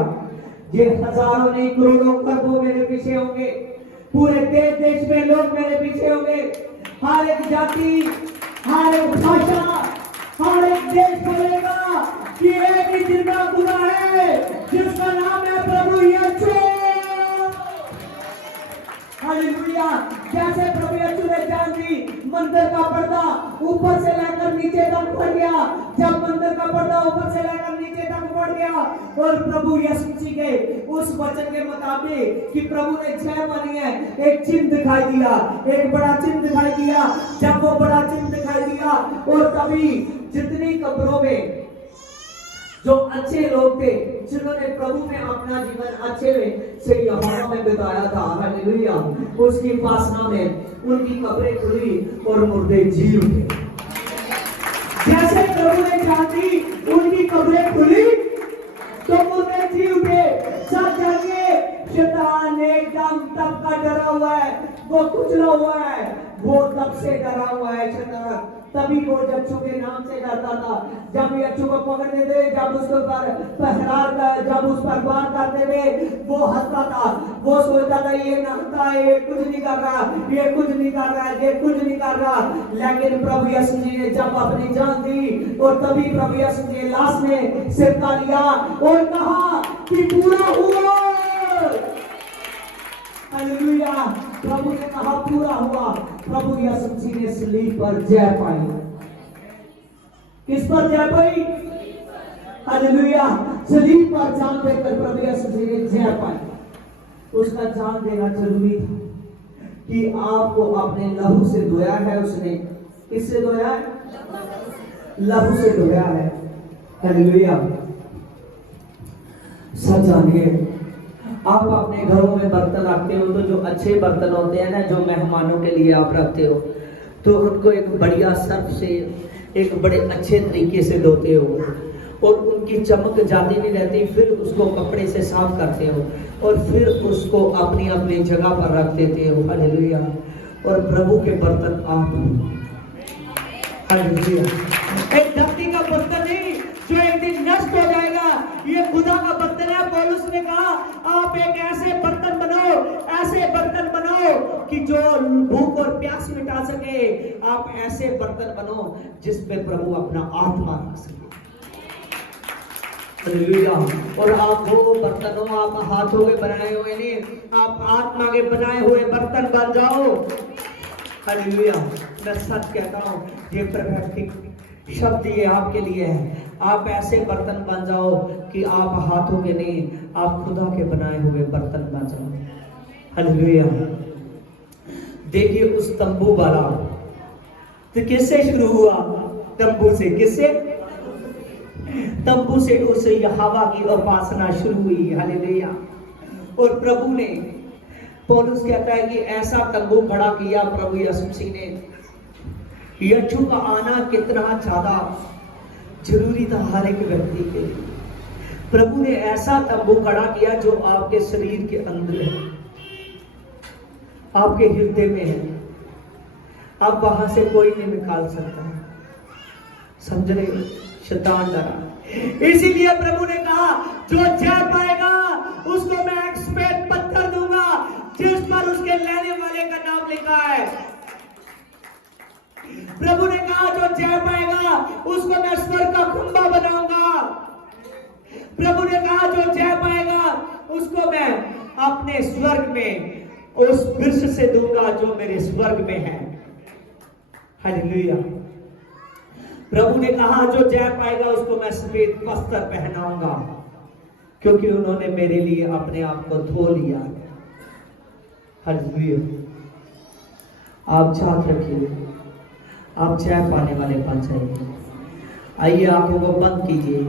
ये हजारों नहीं करोड़ों करोड़ों मेरे पीछे होंगे, पूरे देश देश में लोग मेरे पीछे होंगे, हर एक जाति, हर एक भाषा, हर एक देश बोलेगा कि एक ही जिंदा खुदा है जिसका नाम है प्रभु यीशु। हालेलुया। जैसे प्रभु यीशु ने जान दी, मंदिर का पर्दा ऊपर से लेकर नीचे तक फट गया। जब मंदिर का पर्दा ऊपर से लेकर नीचे तक फट गया और प्रभु यीशु मसीह के उस वचन के मुताबिक कि प्रभु ने जय मानी है, एक चिन्ह दिखाई दिया, एक बड़ा चिन्ह दिखाई दिया। जब वो बड़ा चिन्ह दिखाई दिया और तभी जितनी कब्रों में जो अच्छे लोग थे, जिन्होंने प्रभु में अपना जीवन अच्छे से यहोवा में बिताया था, हालेलुया, उसकी उपासना में उनकी कब्रें खुली और मुर्दे जी उठे। जैसे प्रभु ने चाहती उनकी कब्रें खुली तो मुर्दे जी उठे। सब जानिए, शैतान एकदम तब का डरा हुआ है, वो कुचला हुआ है, वो तब से डरा हुआ है शैतान। तभी वो यीशु के नाम से डरता था। जब यीशु को पकड़ते थे, जब उसके ऊपर पहरार कर, जब उस पर वार करते थे, वो हंसता था, वो सोचता था ये नहाता है, ये कुछ नहीं कर रहा, ये कुछ नहीं कर रहा, ये कुछ नहीं कर रहा। लेकिन प्रभु यीशु जी ने जब अपनी जान दी और तभी प्रभु यीशु जी लाश में सिरका लिया और कहा कि पूरा हुआ। हालेलुया। प्रभु ने कहा पूरा हुआ। प्रभु यीशु मसीह ने सलीब पर जय पाई। किस पर जय पाई? हालेलुया। सलीब पर जान देकर प्रभु यीशु मसीह ने जय पाई। उसका जान देना जरूरी था कि आपको अपने लहू से धोया है। उसने किससे धोया है? लहू से धोया है। हालेलुया। सच जानिए, आप अपने घरों में बर्तन रखते हो तो जो अच्छे बर्तन होते हैं ना, जो मेहमानों के लिए आप रखते हो, तो उनको एक बढ़िया सर्फ से एक बड़े अच्छे तरीके से धोते हो और उनकी चमक जाती नहीं रहती। फिर उसको कपड़े से साफ करते हो और फिर उसको अपनी अपनी जगह पर रख देते हो। हालेलुया। और प्रभु के बर्तन आप हो। हालेलुया। एक धरती का बर्तन नहीं जो एक दिन नष्ट हो जाएगा, ये खुदा का बर्तन है। पौलुस ने कहा आप एक ऐसे बर्तन बनाओ, ऐसे बर्तन बनाओ कि जो भूख और प्यास मिटा सके। आप ऐसे बर्तन बनो जिसमें प्रभु अपना आत्मा रख सके। हालेलुया। और आप वो बर्तन हो, आप हाथों के बनाए हुए नहीं, आप आत्मा के बनाए हुए बर्तन बन जाओ। हालेलुया। मैं सच कहता हूँ, ये शब्द ये आपके लिए है। आप ऐसे बर्तन बन जाओ कि आप हाथों के नहीं, आप खुदा के बनाए हुए बर्तन बन जाओ। हालेलुया। देखिए उस तंबू वाला तो किससे शुरू हुआ? तंबू से। किससे? तंबू से उस यहोवा की उपासना शुरू हुई। हालेलुया। और प्रभु ने, पौलुस कहता है कि ऐसा तंबू खड़ा किया प्रभु यीशु मसीह ने। यीशु का आना कितना ज्यादा जरूरी था हर एक व्यक्ति के लिए। प्रभु ने ऐसा तंबू खड़ा किया जो आपके शरीर के अंदर है, आपके हृदय में है। अब वहां से कोई नहीं निकाल सकता है। समझ रहे? शैतान डरा। इसीलिए प्रभु ने कहा जो जय पाएगा उसको मैं एक सफेद पत्थर दूंगा जिस पर उसके लेने वाले का नाम लिखा है। प्रभु ने कहा जो जय पाएगा उसको मैं स्वर्ग का खंभा बनाऊंगा। प्रभु ने कहा जो जय पाएगा उसको मैं अपने स्वर्ग में उस वृक्ष से दूंगा जो मेरे स्वर्ग में है। हालेलुया। प्रभु ने कहा जो जय पाएगा उसको मैं सफेद वस्त्र पहनाऊंगा, क्योंकि उन्होंने मेरे लिए अपने आप को धो लिया। हालेलुया। आप याद रखिए, आप जय पाने वाले बन जाइए। आइए आंखों को बंद कीजिए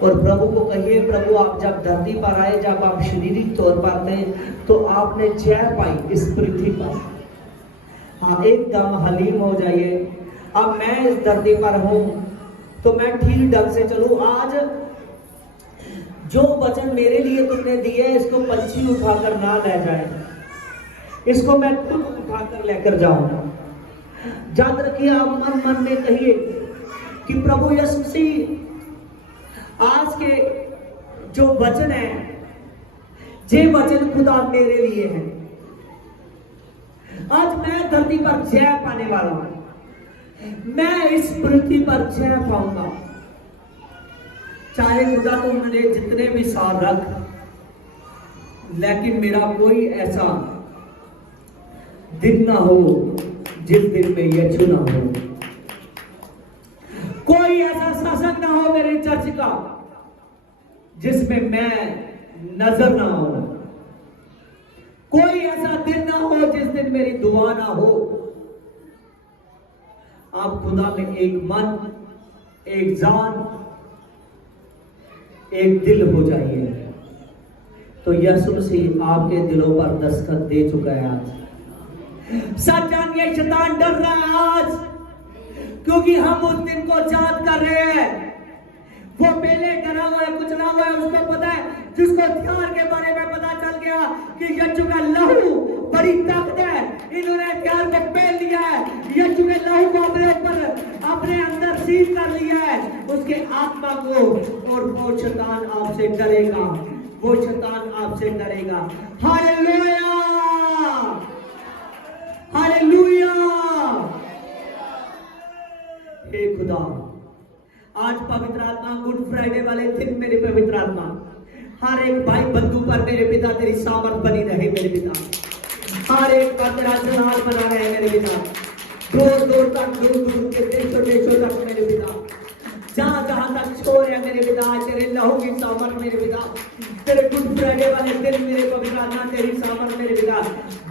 और प्रभु को कहिए, प्रभु आप जब धरती पर आए, जब आप शारीरिक तौर पर थे तो आपने जय पाई इस पृथ्वी पर। हाँ, एकदम हलीम हो जाइए। अब मैं इस धरती पर हूं तो मैं ठीक ढंग से चलूं। आज जो वचन मेरे लिए तुमने दिए इसको पंछी उठाकर ना ले जाए, इसको मैं खुद उठाकर लेकर जाऊंगा। याद रखिए, आप मन मन में कहिए कि प्रभु यीशु मसीह आज के जो वचन है, ये वचन खुदा मेरे लिए है। आज मैं धरती पर जय पाने वाला हूं। मैं इस पृथ्वी पर जय पाऊंगा। चाहे खुदा तो मुझे जितने भी साल रख, लेकिन मेरा कोई ऐसा दिन ना हो जिस दिन में यीशु ना हो। कोई ऐसा सत्संग ना हो मेरे चर्च का जिसमें मैं नजर ना हो। कोई ऐसा दिन ना हो जिस दिन मेरी दुआ ना हो। आप खुदा में एक मन, एक जान, एक दिल हो जाइए तो यीशु मसीह आपके दिलों पर दस्तखत दे चुका है। आज सच जानिए, शैतान डर रहा है आज, क्योंकि हम उस दिन को याद कर रहे हैं। वो पहले डरा हुआ है, कुचला हुआ है, उसको पता है, जिसको हथियार के बारे में पता चल गया कि यीशु का लहू बड़ी ताकत है, इन्होंने हथियार को पहन लिया है, यीशु के लहू को अपने ऊपर, अपने अंदर सील कर लिया है, उसके आत्मा को। और वो शैतान आपसे डरेगा, वो शैतान आपसे डरेगा। Hallelujah, hallelujah. हे खुदा, आज पवित्र आत्मा, गुड फ्राइडे वाले दिन मेरे पवित्र आत्मा हर एक भाई बंधु पर मेरे पिता तेरी सामर्थ बनी रहे। मेरे पिता हर एक पर तेरा जलाल बना रहे। मेरे पिता दूर दूर तक, दूर दूर के देशों देशों तक मेरे पिता, जहां जहां तक छोड़ है मेरे पिता, तेरे लहू की सामर्थ मेरे पिता, तेरे गुड फ्राइडे वाले दिन मेरे पवित्र आत्मा तेरी सामर्थ मेरे पिता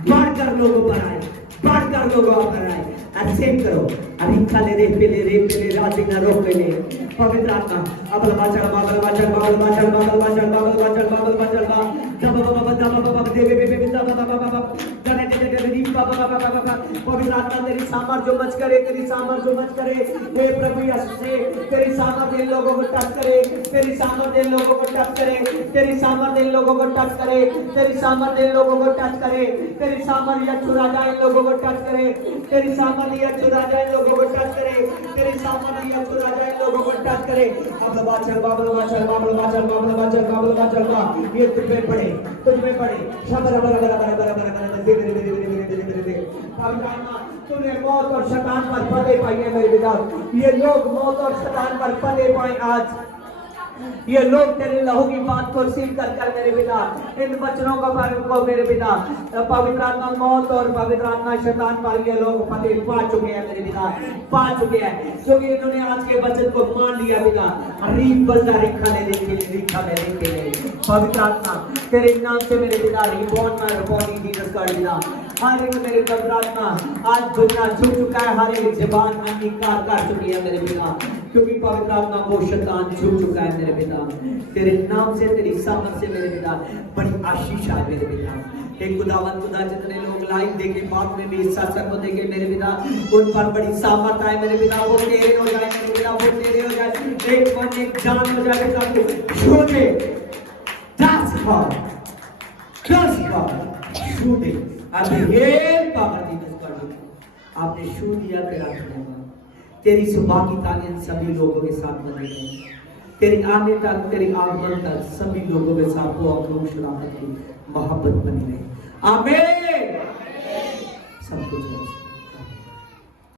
बढ़कर लोगों पर आए, बढ़कर लोगों पर आए। ऐसे करो, अरिखा ले रे पेले राती ना रोक ले। पवित्र आत्मा अबल वाचन बाबल वाचन बाबल वाचन बाबल वाचन बाबल वाचन बाबल वाचन बा जब बाबा जब बाबा दे बे जब बाबा जाने दे री बाबा। पवित्र आत्मा तेरी सामर्थ जो मच करे, तेरी सामर्थ जो मच करे। हे प्रभु यीशु से तेरी सामर्थ इन लोगों को टच करे, तेरी सामर्थ इन लोगों को टच करे, तेरी सामर्थ इन लोगों को टच करे, तेरी सामर्थ इन लोगों को टच करे, तेरी सामर्थ यीशु राजा इन लोगों को टच करे, तेरी सामर्थ यीशु राजा इन लोगों को टच करे, तेरी सामर्थ यीशु राजा इन लोगों को टच करे। अब बाचल बाबल वाचन बाबल वाचन बाबल वाचन बाबल वाचन बा ये तुझमें पड़े, तुझमें पड़े। शबर बर बर बर बर बर दे दे दे दे। अब जाना तूने मौत और शैतान पर फतेह पाई है मेरे पिता। ये लोग मौत और शैतान पर फतेह पाए आज। ये लोग तेरे लहू की बात को रिसीव कर कर मेरे पिता इन वचनों को मेरे पिता पवित्र आत्मा मौत और पवित्र आत्मा शैतान पर ये लोग फतेह पा चुके हैं मेरे पिता, पा चुके हैं, क्योंकि इन्होंने आज के वचन को मान लिया पिता। रीख बल्दा रिखा ले रिखा ले रिखे ले पवित्र आत्मा तेरे नाम से मेरे पिता रिबॉर्न में रिबॉर्न जीसस का पिता हर एक मेरे पवित्र आत्मा आज दुनिया झुक चुका है, हर एक ज़बान अंगीकार कर चुकी है मेरे पिता, क्योंकि पवित्र आत्मा वो शैतान झुक चुका है मेरे पिता। तेरे नाम से तेरी सामर्थ से मेरे पिता बड़ी आशीष है मेरे पिता। हे खुदावन खुदा जितने लोग लाइव देखे बाद में भी इस सत्संग को देखे मेरे पिता उन पर बड़ी सामर्थ आए मेरे पिता, वो तेरे हो जाए मेरे पिता, वो तेरे हो जाए, एक मन एक जान हो जाए पिता। छोटे that's God, trust God, shooting अभी ये पावर दी जिसका आपने शू दिया तेरा धन्यवाद। तेरी सुबह की तालीम सभी लोगों के साथ बने रहे, तेरी आने तक तेरी आगमन तक सभी लोगों के साथ वो अक्रोश राहत की मोहब्बत बनी रहे। आमीन। सब कुछ